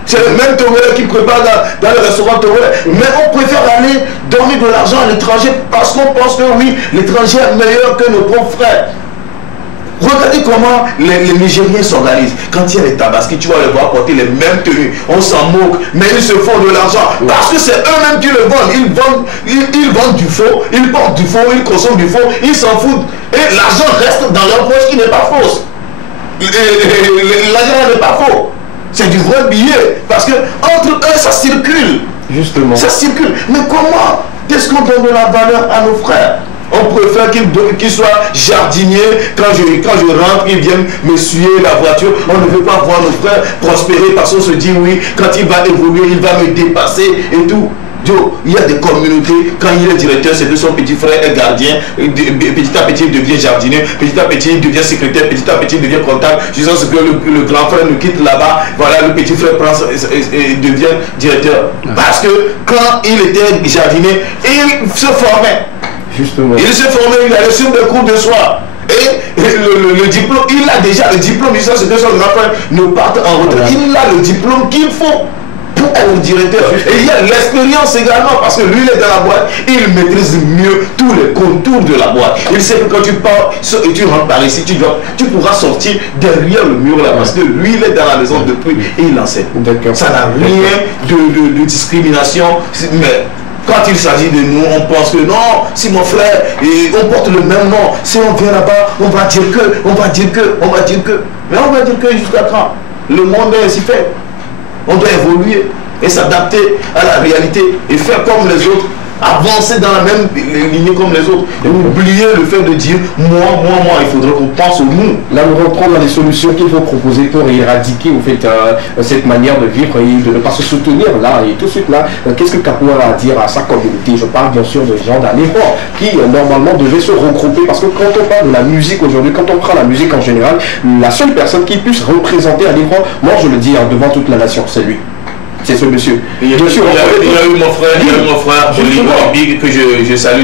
C'est le même Togolais qui prépare dans les restaurants togolais. Mais on préfère aller donner de l'argent à l'étranger parce qu'on pense que oui, l'étranger est meilleur que nos propres frères. Regardez comment les Nigériens s'organisent. Quand il y a les Tabaski, tu vas les voir porter les mêmes tenues. On s'en moque, mais ils se font de l'argent. Parce que c'est eux-mêmes qui le vendent. Ils vendent du faux, ils portent du faux, ils consomment du faux, ils s'en foutent. Et l'argent reste dans leur poche qui n'est pas fausse. L'argent n'est pas faux. C'est du vrai billet. Parce que entre eux, ça circule. Justement. Ça circule. Mais comment est-ce qu'on donne de la valeur à nos frères? On préfère qu'ils soient jardiniers. Quand je rentre, ils viennent me suer la voiture. On ne veut pas voir nos frères prospérer parce qu'on se dit oui, quand il va évoluer, il va me dépasser et tout. Il y a des communautés, quand il est directeur, c'est que son petit frère est gardien, petit à petit il devient jardinier, petit à petit il devient secrétaire, petit à petit il devient comptable, jusqu'à ce que le grand frère nous quitte là-bas, voilà, le petit frère prend et devient directeur. Parce que quand il était jardinier, il se formait. Justement. Il se formait, il allait sur des cours de soir. Et le diplôme, il a déjà le diplôme, jusqu'à ce que son grand frère ne parte en retraite. Il a le diplôme qu'il faut pour être directeur. Et il y a l'expérience également, parce que lui il est dans la boîte, il maîtrise mieux tous les contours de la boîte. Il sait que quand tu pars et tu rentres par ici, tu pourras sortir derrière le mur là, parce que lui il est dans la maison depuis et il enseigne. Ça n'a rien de discrimination, mais quand il s'agit de nous, on pense que non, si mon frère, on porte le même nom, si on vient là-bas, on va dire que. Mais on va dire que jusqu'à quand? Le monde est ainsi fait. On doit évoluer et s'adapter à la réalité et faire comme les autres, avancer dans la même lignée comme les autres et oublier le fait de dire moi, il faudrait qu'on pense au nous. Là, nous rentrons dans les solutions qu'il faut proposer pour éradiquer au fait cette manière de vivre et de ne pas se soutenir là et tout de suite là. Qu'est-ce que Capoeira a à dire à sa communauté? Je parle bien sûr de gens d'Anéron qui normalement devaient se regrouper, parce que quand on parle de la musique aujourd'hui, quand on prend la musique en général, la seule personne qui puisse représenter Anéron, moi je le dis devant toute la nation, c'est lui. C'est ce monsieur. Il y a eu mon frère, Olivier Big, que je salue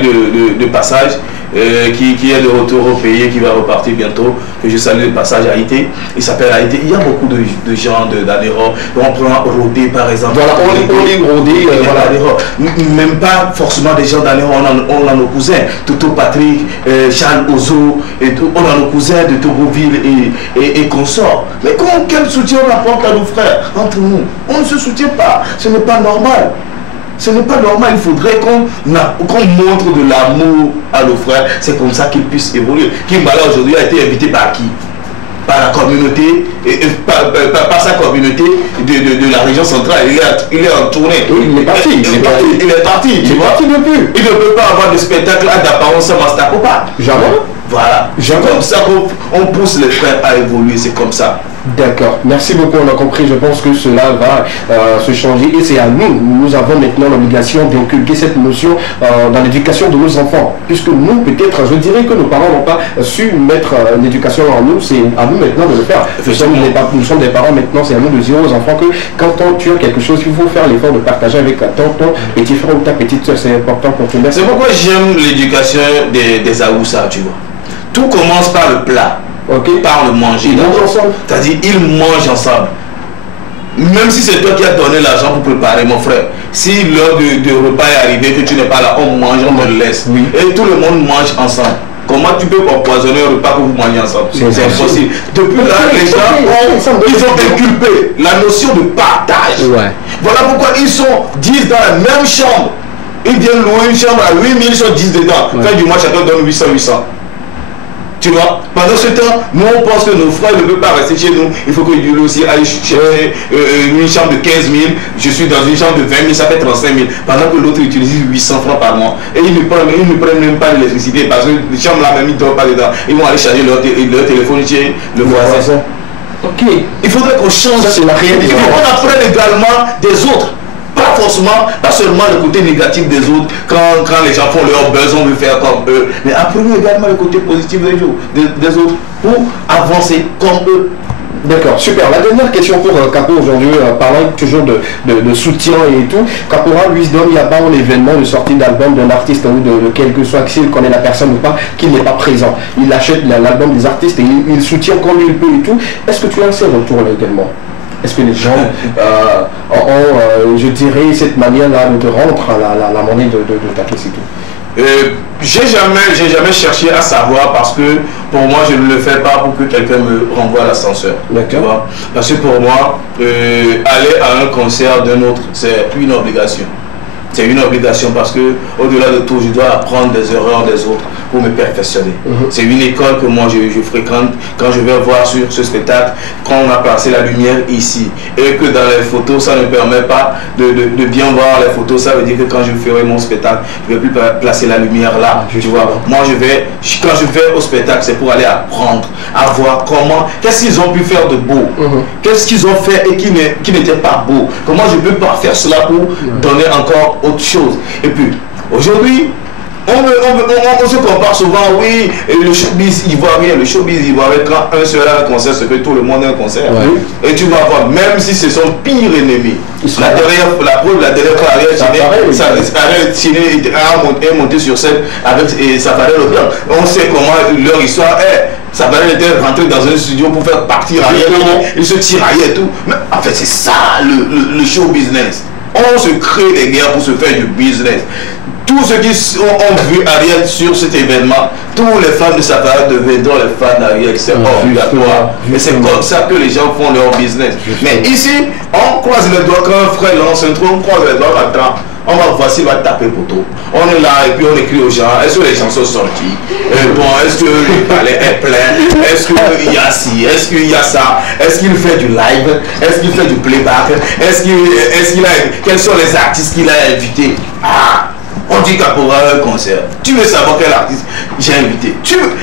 de passage. qui est de retour au pays et qui va repartir bientôt, que je salue le passage à Haïti. Il s'appelle Haïti. Il y a beaucoup de gens d'Anéro. On prend Rodé par exemple. Voilà, on lit Rodé. Voilà. Même pas forcément des gens d'Anéro. On a nos cousins, Toto Patrick, Charles Ozo, et tout. On a nos cousins de Togoville et consorts. Mais quel soutien on apporte à nos frères entre nous? On ne se soutient pas. Ce n'est pas normal. Ce n'est pas normal, il faudrait qu'on montre de l'amour à nos frères. C'est comme ça qu'ils puissent évoluer. Kimbala aujourd'hui a été invité par qui? Par la communauté, par sa communauté de la région centrale. Il est en tournée. Oui, il est parti. Il est parti. Il ne peut pas avoir de spectacle à d'apparence à Mastakopa. Jamais. Voilà. C'est comme ça qu'on pousse les frères à évoluer. C'est comme ça. D'accord, merci beaucoup, on a compris. Je pense que cela va se changer et c'est à nous. Nous avons maintenant l'obligation d'inculquer cette notion dans l'éducation de nos enfants. Puisque nous, peut-être, je dirais que nos parents n'ont pas su mettre l'éducation en nous, c'est à nous maintenant de le faire. Nous sommes des parents maintenant, c'est à nous de dire aux enfants que quand tu as quelque chose, il faut faire l'effort de partager avec ton petit frère ou ta petite soeur, c'est important pour tout le monde. C'est pourquoi j'aime l'éducation des Aoussa, tu vois. Tout commence par le plat. Okay. Par le manger. Ils mangent ensemble. C'est-à-dire, ils mangent ensemble. Même si c'est toi qui as donné l'argent pour préparer, mon frère. Si l'heure de repas est arrivée, que tu n'es pas là, on mange, on te le laisse. Oui. Et tout le monde mange ensemble. Comment tu peux empoisonner un repas que vous mangez ensemble? C'est impossible. Depuis là, les gens ils ont inculpé la notion de partage. Ouais. Voilà pourquoi ils sont 10 dans la même chambre. Ils viennent louer une chambre à 8 000, ils sont 10 dedans. Fin du mois, chacun donne 800. Tu vois, pendant ce temps, nous on pense que nos frères ne peuvent pas rester chez nous. Il faut que lui aussi aille chercher une chambre de 15 000. Je suis dans une chambre de 20 000, ça fait 35 000. Pendant que l'autre utilise 800 francs par mois. Et ils ne prennent même pas l'électricité parce que les chambres là même ils ne dorment pas dedans. Ils vont aller charger leur téléphone chez le voisin. Ok. Il faudrait qu'on change. Ça c'est la réalité. Il faut qu'on apprenne également des autres. Pas seulement le côté négatif des autres, quand les gens font leurs besoins, on veut faire comme eux, mais apprenez également le côté positif des autres pour avancer comme eux. D'accord, super. La dernière question pour Capo aujourd'hui, parlant toujours de soutien et tout. Caporal Wisdom, il n'y a pas un événement de sortie d'album d'un artiste ou de quel que soit, s'il connaît la personne ou pas, qui n'est pas présent. Il achète l'album des artistes et il soutient comme il peut et tout. Est-ce que tu as ces retours là également? Est-ce que les gens ont, je dirais, cette manière-là de te rendre la monnaie de ta caisse et tout? J'ai jamais cherché à savoir parce que pour moi je ne le fais pas pour que quelqu'un me renvoie à l'ascenseur. D'accord. Parce que pour moi, aller à un concert d'un autre, c'est une obligation. C'est une obligation parce que au-delà de tout, je dois apprendre des erreurs des autres pour me perfectionner. C'est une école que moi je fréquente quand je vais voir sur ce spectacle, quand on a placé la lumière ici et que dans les photos ça ne permet pas de bien voir les photos, ça veut dire que quand je ferai mon spectacle, je ne vais plus placer la lumière là. Tu vois, moi quand je vais au spectacle, c'est pour aller apprendre, à voir comment, qu'est-ce qu'ils ont pu faire de beau, qu'est-ce qu'ils ont fait et qui n'était pas beau, comment je peux pas faire cela pour donner encore autre chose. Et puis aujourd'hui on se compare souvent, oui, le showbiz ivoirien, quand un seul a un concert, c'est que tout le monde a un concert. Et tu vas voir, même si c'est son pire ennemi, la dernière fois, Ariel Chine est monté sur scène avec Safarel Leblanc. On sait comment leur histoire est. Safarel était rentré dans un studio pour faire partir Ariel, il se tiraillait et tout. Mais en fait, c'est ça le show business. On se crée des guerres pour se faire du business. Tous ceux qui ont vu Ariel sur cet événement, tous les fans de Safarel deviendront les fans d'Ariel. C'est obligatoire. Et c'est comme ça que les gens font leur business. Mais ici, on croise les doigts quand un frère lance un truc, on croise les doigts maintenant. On va voir s'il va taper poteau. On est là et puis on écrit aux gens, est-ce que les gens sont sortis? Bon, est-ce que le palais est plein? Est-ce qu'il y a ci? Est-ce qu'il y a ça? Est-ce qu'il fait du live? Est-ce qu'il fait du playback? Est-ce qu'il a... Quels sont les artistes qu'il a invités? On dit Caporal un concert. Tu veux savoir quel artiste j'ai invité?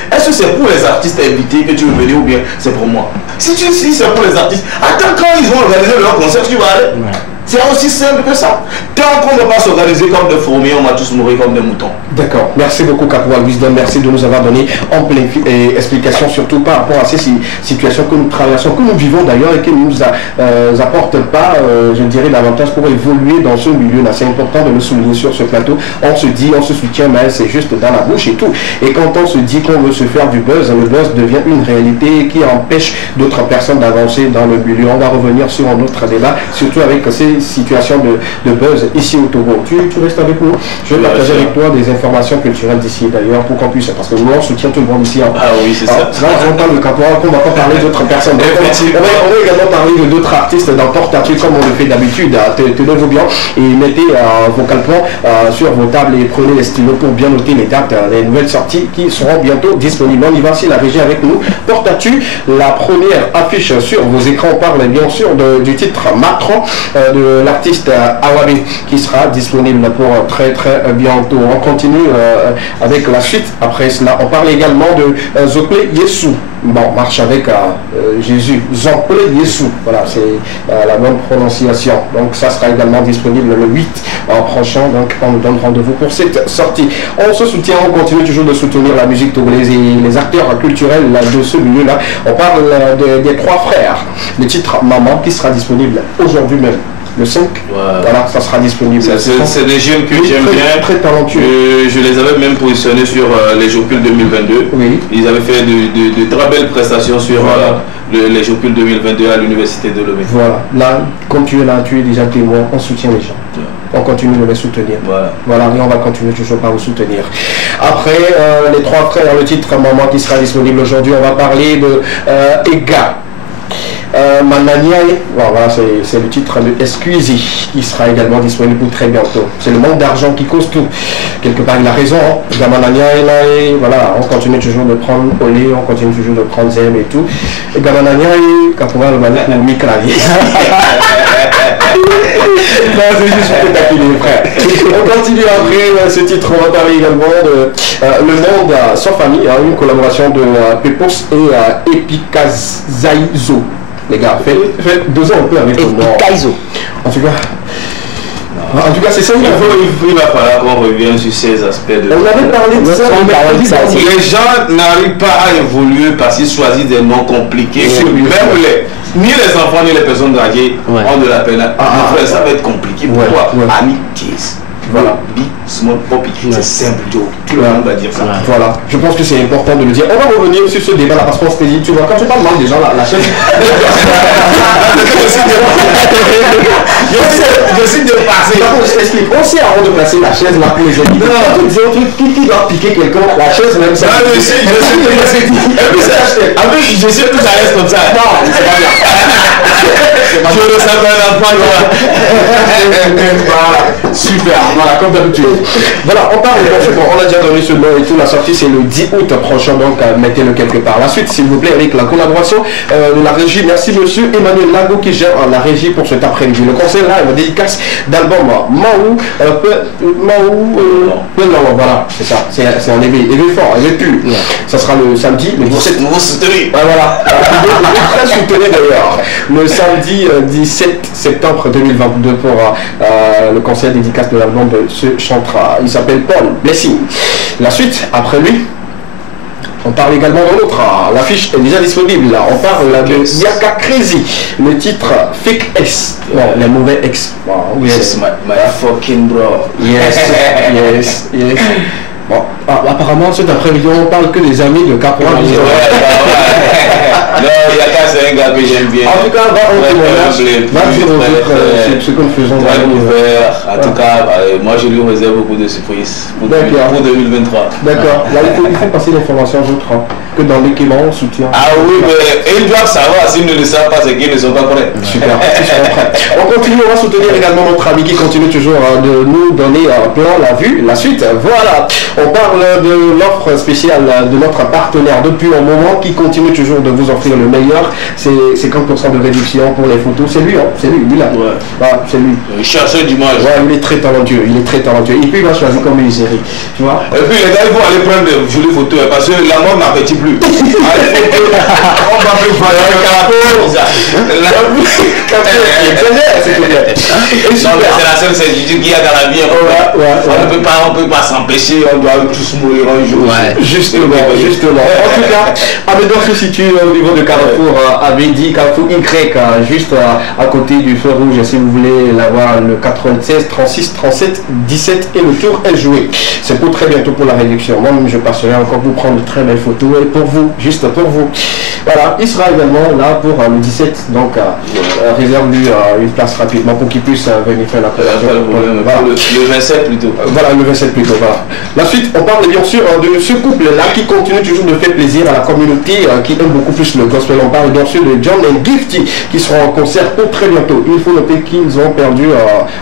Est-ce que c'est pour les artistes invités que tu veux venir ou bien c'est pour moi? Si c'est pour les artistes, attends quand ils vont organiser leur concert, tu vas aller. C'est aussi simple que ça. Tant qu'on ne va pas s'organiser comme des fourmis, on va tous mourir comme des moutons. D'accord. Merci beaucoup, Caporal Wisdom. Merci de nous avoir donné ample explication, surtout par rapport à ces situations que nous traversons, que nous vivons d'ailleurs et qui ne nous apportent pas, je dirais, davantage pour évoluer dans ce milieu-là. C'est important de le souligner sur ce plateau. On se dit, on se soutient, mais c'est juste dans la bouche et tout. Et quand on se dit qu'on veut se faire du buzz, le buzz devient une réalité qui empêche d'autres personnes d'avancer dans le milieu. On va revenir sur un autre débat, surtout avec ces situations de buzz ici au Togo. Tu restes avec nous. Je vais partager avec toi des informations culturelles d'ici d'ailleurs pour qu'on puisse, parce que nous on soutient tout le monde ici. Ah oui, c'est ça. Là, j'entends le Caporal qu'on ne va pas parler d'autres personnes. Donc, on va également parler d'autres artistes dans Porte-à-tu comme on le fait d'habitude. Tenez-vous bien et mettez vos calepins sur vos tables et prenez les stylos pour bien noter les dates, les nouvelles sorties qui seront bientôt disponibles. On y va si la régie avec nous. Porte-à-tu, la première affiche sur vos écrans. On parle bien sûr du titre Macron de l'artiste Awabe qui sera disponible pour très bientôt. On continue avec la suite. Après cela, on parle également de Zoplé Yesu. Bon, marche avec Jésus. Zoplé Yesu. Voilà, c'est la bonne prononciation. Donc ça sera également disponible le 8 prochain. Donc on nous donne rendez-vous pour cette sortie. On se soutient, on continue toujours de soutenir la musique togolaise et les acteurs culturels de ce milieu-là. On parle des trois frères. Le titre Maman qui sera disponible aujourd'hui même. Le 5, voilà, ça sera disponible. C'est des jeunes que j'aime bien. Très talentueux. Je les avais même positionnés sur les Jocules 2022. Oui. Ils avaient fait de très belles prestations sur les Jocules 2022 à l'Université de Lomé. Voilà. Là, comme tu es là, tu es déjà témoin, on soutient les gens. On continue de les soutenir. Voilà, et on va continuer toujours par vous soutenir. Après, les trois frères, le titre Maman qui sera disponible aujourd'hui, on va parler de Ega. Mananiaï, voilà, c'est le titre de Esquisi qui sera également disponible pour très bientôt. C'est le manque d'argent qui cause tout. Quelque part, il a raison. Mananiaï, voilà, on continue toujours de prendre Olé, on continue toujours de prendre Zem et tout. Et Mananiaï, quand on va le manier pour Mikrali. C'est juste pour taquiner, frère. On continue après ce titre. On va parler également de Le Monde sans famille, une collaboration de Pepos et Epikazaizo. Les gars, faites 2 ans un peu avec le nom. En tout cas, c'est ça. Il va falloir qu'on revienne sur ces aspects de... On avait parlé de ça. Les gens n'arrivent pas à évoluer parce qu'ils choisissent des noms compliqués. Ni les enfants ni les personnes âgées ont de la peine. Ça va être compliqué. Pourquoi? Ami Kiss. Voilà. Big Small Poppy. C'est simple, Joe. Tout le monde va dire ça. Voilà. Je pense que c'est important de le dire. On va revenir sur ce débat là parce qu'on s'est dit, tu vois, quand tu parles mal des gens, la chaise. Je suis de passer. On sait avant de placer la chaise là pour les invités. Non, tu dis un truc qui doit piquer quelqu'un, la chaise même ça. Je sais que ça reste comme ça. Non, c'est pas bien. Je le savais à la fin. Voilà, super, voilà, comme d'habitude. Voilà, on parle, on a déjà donné ce nom et tout, la sortie c'est le 10 août prochain, donc mettez-le quelque part. La suite, s'il vous plaît, avec la collaboration de la régie. Merci monsieur Emmanuel Lago qui gère la régie pour cet après-midi. Le conseil là, il me dédicace d'album Maou, voilà, c'est ça, c'est en éveil fort, éveil pur. Ça sera le samedi, le 17. Vous soutenez. Voilà, très soutenu d'ailleurs. Le samedi 17 septembre 2022 pour le concert dédicace de l'album de ce chanteur. Il s'appelle Paul Blessing. La suite, après lui, on parle également de l'autre. L'affiche est déjà disponible. On parle de Yaka Crazy. Le titre Fake X. Non, les mauvais ex. Wow, yes, my fucking bro. Yes. Bon, apparemment, cet après-midi, on parle que des amis de Caporal. Non, Yaka, c'est un gars que j'aime bien. En tout cas, va dire ce que nous faisons. En tout cas, moi, je lui réserve beaucoup de surprises pour 2023. D'accord. Là, il faut passer l'information aux autres. Que dans l'équipement, on soutient. Ah oui, mais ils doivent savoir. S'ils ne le savent pas, c'est qu'ils ne sont pas prêts. Super. On continue, on va soutenir également notre ami qui continue toujours de nous donner plein la vue, la suite. Voilà. On parle de l'offre spéciale de notre partenaire depuis un moment qui continue toujours de vous offrir le meilleur. C'est 50% de réduction pour les photos. C'est lui, hein. C'est lui, lui là. Ouais. Ah, c'est lui. Il cherche d'image. Ouais, il est très talentueux. Et puis il va choisir comme une série. Tu vois. Et puis les gars, ils vont aller prendre des jolies photos parce que la mort n'appétit plus. On va plus faire un caractère. c'est la seule certitude qu'il y a dans la vie. On ne peut pas s'empêcher, on doit tous mourir un jour. Justement. En tout cas, Abedor se situe au niveau de Carrefour Abedi, Carrefour Y, juste à côté du feu rouge, si vous voulez l'avoir, le 96 36 37 17 et le tour est joué. C'est pour très bientôt pour la réduction. Moi-même, je passerai encore pour prendre de très belles photos et pour vous, juste pour vous. Voilà, il sera également là pour le 17, donc réserve-lui une place rapidement pour qu'il puisse venir faire la présentation. Le 27 plutôt. Voilà, le 27 plutôt, voilà. La suite, on parle bien sûr de ce couple-là qui continue toujours de faire plaisir à la communauté qui aime beaucoup plus le gospel. On parle bien sûr de John and Gifty qui seront en concert pour très bientôt. Il faut noter qu'ils ont perdu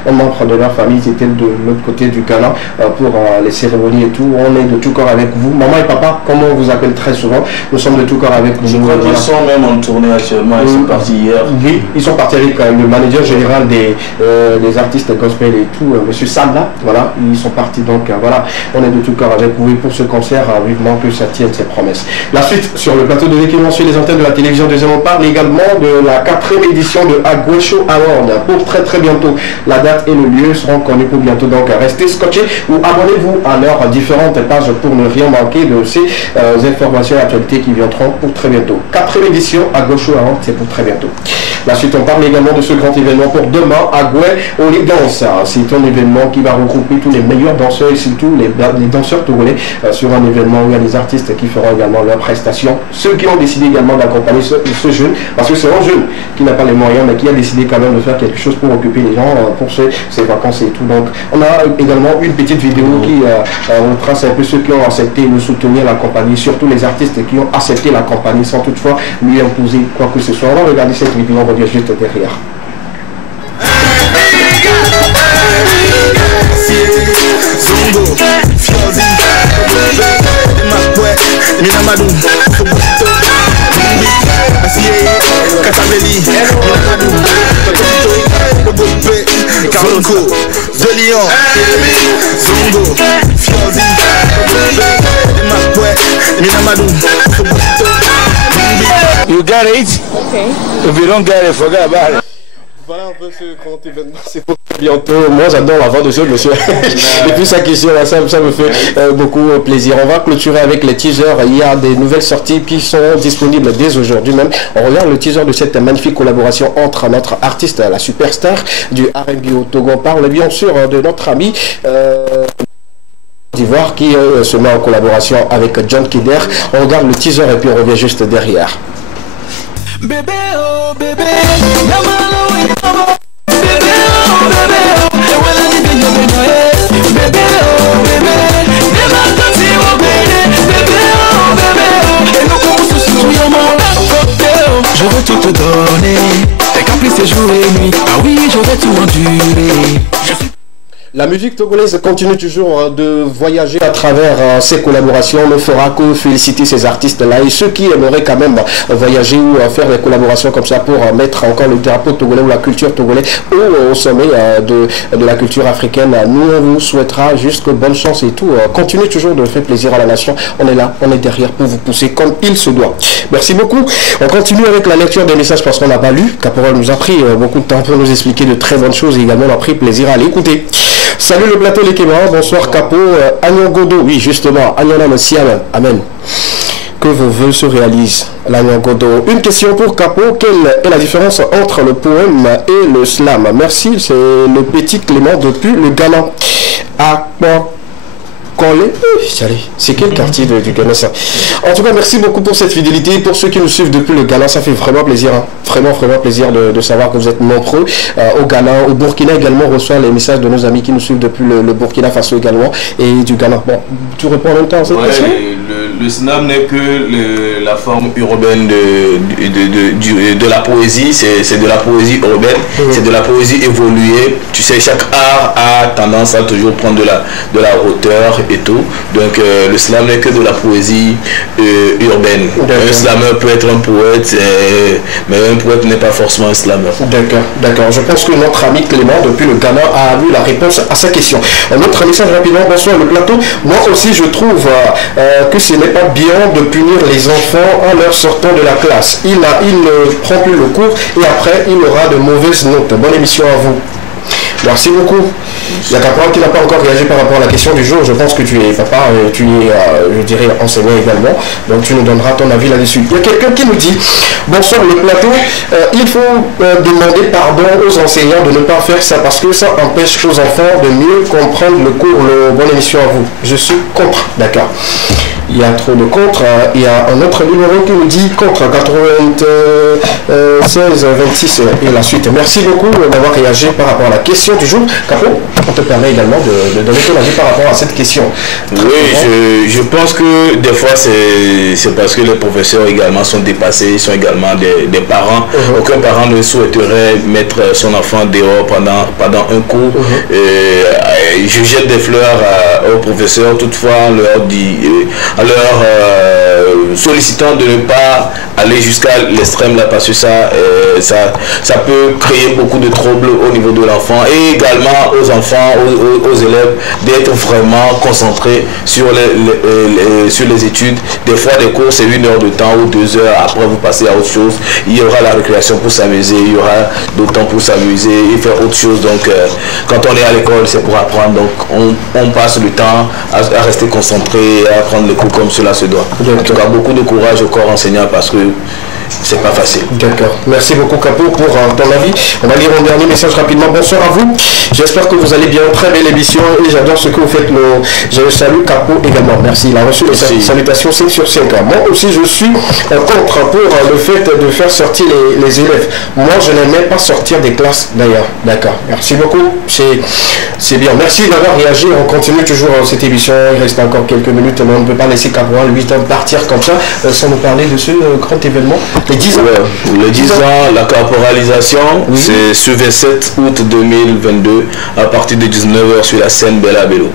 un membre de leur famille, c'était de l'autre côté du Ghana pour les cérémonies et tout. On est de tout cœur avec vous. Maman et papa, comme on vous appelle très souvent, nous sommes de tout cœur avec vous. Je crois qu'ils sont même en tournée actuellement, ils sont partis hier. Oui, ils sont partis avec le manager général des artistes gospel et tout, monsieur Sabla, voilà, ils sont partis donc, voilà, on est de tout cœur avec vous et pour ce concert, vivement que ça tienne ses promesses. La suite, sur le plateau de l'équipement sur les antennes de la télévision deuxième, on parle également de la 4e édition de Agwe Show Award pour très bientôt. La date et le lieu seront connus pour bientôt, donc restez scotchés ou abonnez-vous à leurs différentes pages pour ne rien manquer de ces informations et actualités qui viendront pour très bientôt. 4e édition Agwe Show Award, c'est pour très bientôt. La suite, on parle également de ce grand événement pour demain, Agwe Oli Dance. C'est un événement qui va regrouper tous les meilleurs danseurs et surtout les danseurs togolais sur un événement où il y a des artistes qui feront également leurs prestations. Ceux qui ont décidé également d'accompagner ce jeune, parce que c'est un jeune qui n'a pas les moyens, mais qui a décidé quand même de faire quelque chose pour occuper les gens pour ses vacances et tout. Donc, on a également une petite vidéo qui retrace un peu ceux qui ont accepté de soutenir la compagnie, surtout les artistes qui ont accepté la compagnie sans toutefois lui imposer quoi que ce soit. On va regarder cette vidéo, on va dire juste derrière. de Lyon, Zongo, Fiorzi, Minamadou. You got it? Okay. If you don't get it, forget about it. Voilà un peu ce grand événement, c'est pour bientôt. Moi j'adore la voix de ce monsieur. Et puis sa question, ça me fait beaucoup plaisir. On va clôturer avec les teasers. Il y a des nouvelles sorties qui sont disponibles dès aujourd'hui même. On regarde le teaser de cette magnifique collaboration entre notre artiste, la superstar du R&B au Togo. On parle bien sûr de notre ami d'Ivoire qui se met en collaboration avec John Kider. On regarde le teaser et puis on revient juste derrière. Bébé, oh bébé, bébé, oh bébé, je veux tout te donner, tes caprices et jour et nuit, ah oui, je vais tout endurer. La musique togolaise continue toujours de voyager à travers ces collaborations. On ne fera que féliciter ces artistes-là et ceux qui aimeraient quand même voyager ou faire des collaborations comme ça pour mettre encore le drapeau togolais ou la culture togolaise au sommet de la culture africaine. Nous, on vous souhaitera juste bonne chance et tout. Continuez toujours de faire plaisir à la nation. On est là, on est derrière pour vous pousser comme il se doit. Merci beaucoup. On continue avec la lecture des messages parce qu'on n'a pas lu. Caporal nous a pris beaucoup de temps pour nous expliquer de très bonnes choses et également on a pris plaisir à l'écouter. Salut le plateau, les Kémara, bonsoir Capo, Agnon Godo, oui justement, Agnon Siam, amen. Que vos voeux se réalisent, l'Agnon Godo. Une question pour Capo, quelle est la différence entre le poème et le slam? Merci, c'est le petit Clément depuis le Ghana. C'est quel quartier du Ghana ça? En tout cas, merci beaucoup pour cette fidélité. Pour ceux qui nous suivent depuis le Ghana, ça fait vraiment plaisir. Hein. Vraiment plaisir de savoir que vous êtes nombreux au Ghana. Au Burkina également, on reçoit les messages de nos amis qui nous suivent depuis le Burkina Faso également et du Ghana. Bon, tu réponds en même temps à cette question? Le slam n'est que la forme urbaine de la poésie. C'est de la poésie urbaine, c'est de la poésie évoluée. Tu sais, chaque art a tendance à toujours prendre de la hauteur et tout. Donc le slam n'est que de la poésie urbaine. Un slameur peut être un poète, mais un poète n'est pas forcément un slameur. D'accord. Je pense que notre ami Clément depuis le Ghana a eu la réponse à sa question. Un autre message rapidement, bonsoir le plateau. Moi aussi je trouve que ce n'est pas bien de punir les enfants en leur sortant de la classe. Il ne prend plus le cours et après il aura de mauvaises notes. Bonne émission à vous. Merci beaucoup. Il y a Capron qui n'a pas encore réagi par rapport à la question du jour. Je pense que tu es papa, tu es, je dirais, enseignant également. Donc tu nous donneras ton avis là-dessus. Il y a quelqu'un qui nous dit, bonsoir le plateau, il faut demander pardon aux enseignants de ne pas faire ça parce que ça empêche aux enfants de mieux comprendre le cours. Bonne émission à vous. Je suis contre. D'accord. Il y a trop de contre. Il y a un autre numéro qui nous dit contre 96 26 et la suite. Merci beaucoup d'avoir réagi par rapport à la question du jour. Capo, on te permet également de donner ton avis par rapport à cette question. Oui, je pense que des fois c'est parce que les professeurs également sont dépassés, ils sont également des parents. Aucun parent ne souhaiterait mettre son enfant dehors pendant un cours. Je jette des fleurs aux professeurs, toutefois en leur sollicitant de ne pas aller jusqu'à l'extrême là parce que ça peut créer beaucoup de troubles au niveau de l'enfant et également aux enfants, aux élèves d'être vraiment concentrés sur les études. Des fois des cours c'est 1 heure de temps ou 2 heures, après vous passez à autre chose. Il y aura la récréation pour s'amuser, il y aura d'autres temps pour s'amuser et faire autre chose. Donc quand on est à l'école c'est pour apprendre, donc on passe le temps à rester concentré et à apprendre les cours comme cela se doit. En tout cas beaucoup de courage au corps enseignant parce que c'est pas facile. D'accord. Merci beaucoup Capo pour ton avis. On va lire un dernier message rapidement. Bonsoir à vous. J'espère que vous allez bien. Très belle émission et j'adore ce que vous faites. Je salue Capo également. Merci. Il a reçu les salutations 5 sur 5. Moi aussi je suis contre pour le fait de faire sortir les élèves. Moi je n'aimais pas sortir des classes d'ailleurs. D'accord. Merci beaucoup. C'est bien. Merci d'avoir réagi. On continue toujours cette émission. Il reste encore quelques minutes mais on ne peut pas laisser Capo lui partir comme ça sans nous parler de ce grand événement. Les 10 ans. Les 10 ans, la caporalisation, c'est ce 27 août 2022 à partir de 19h sur la scène Bella Bello.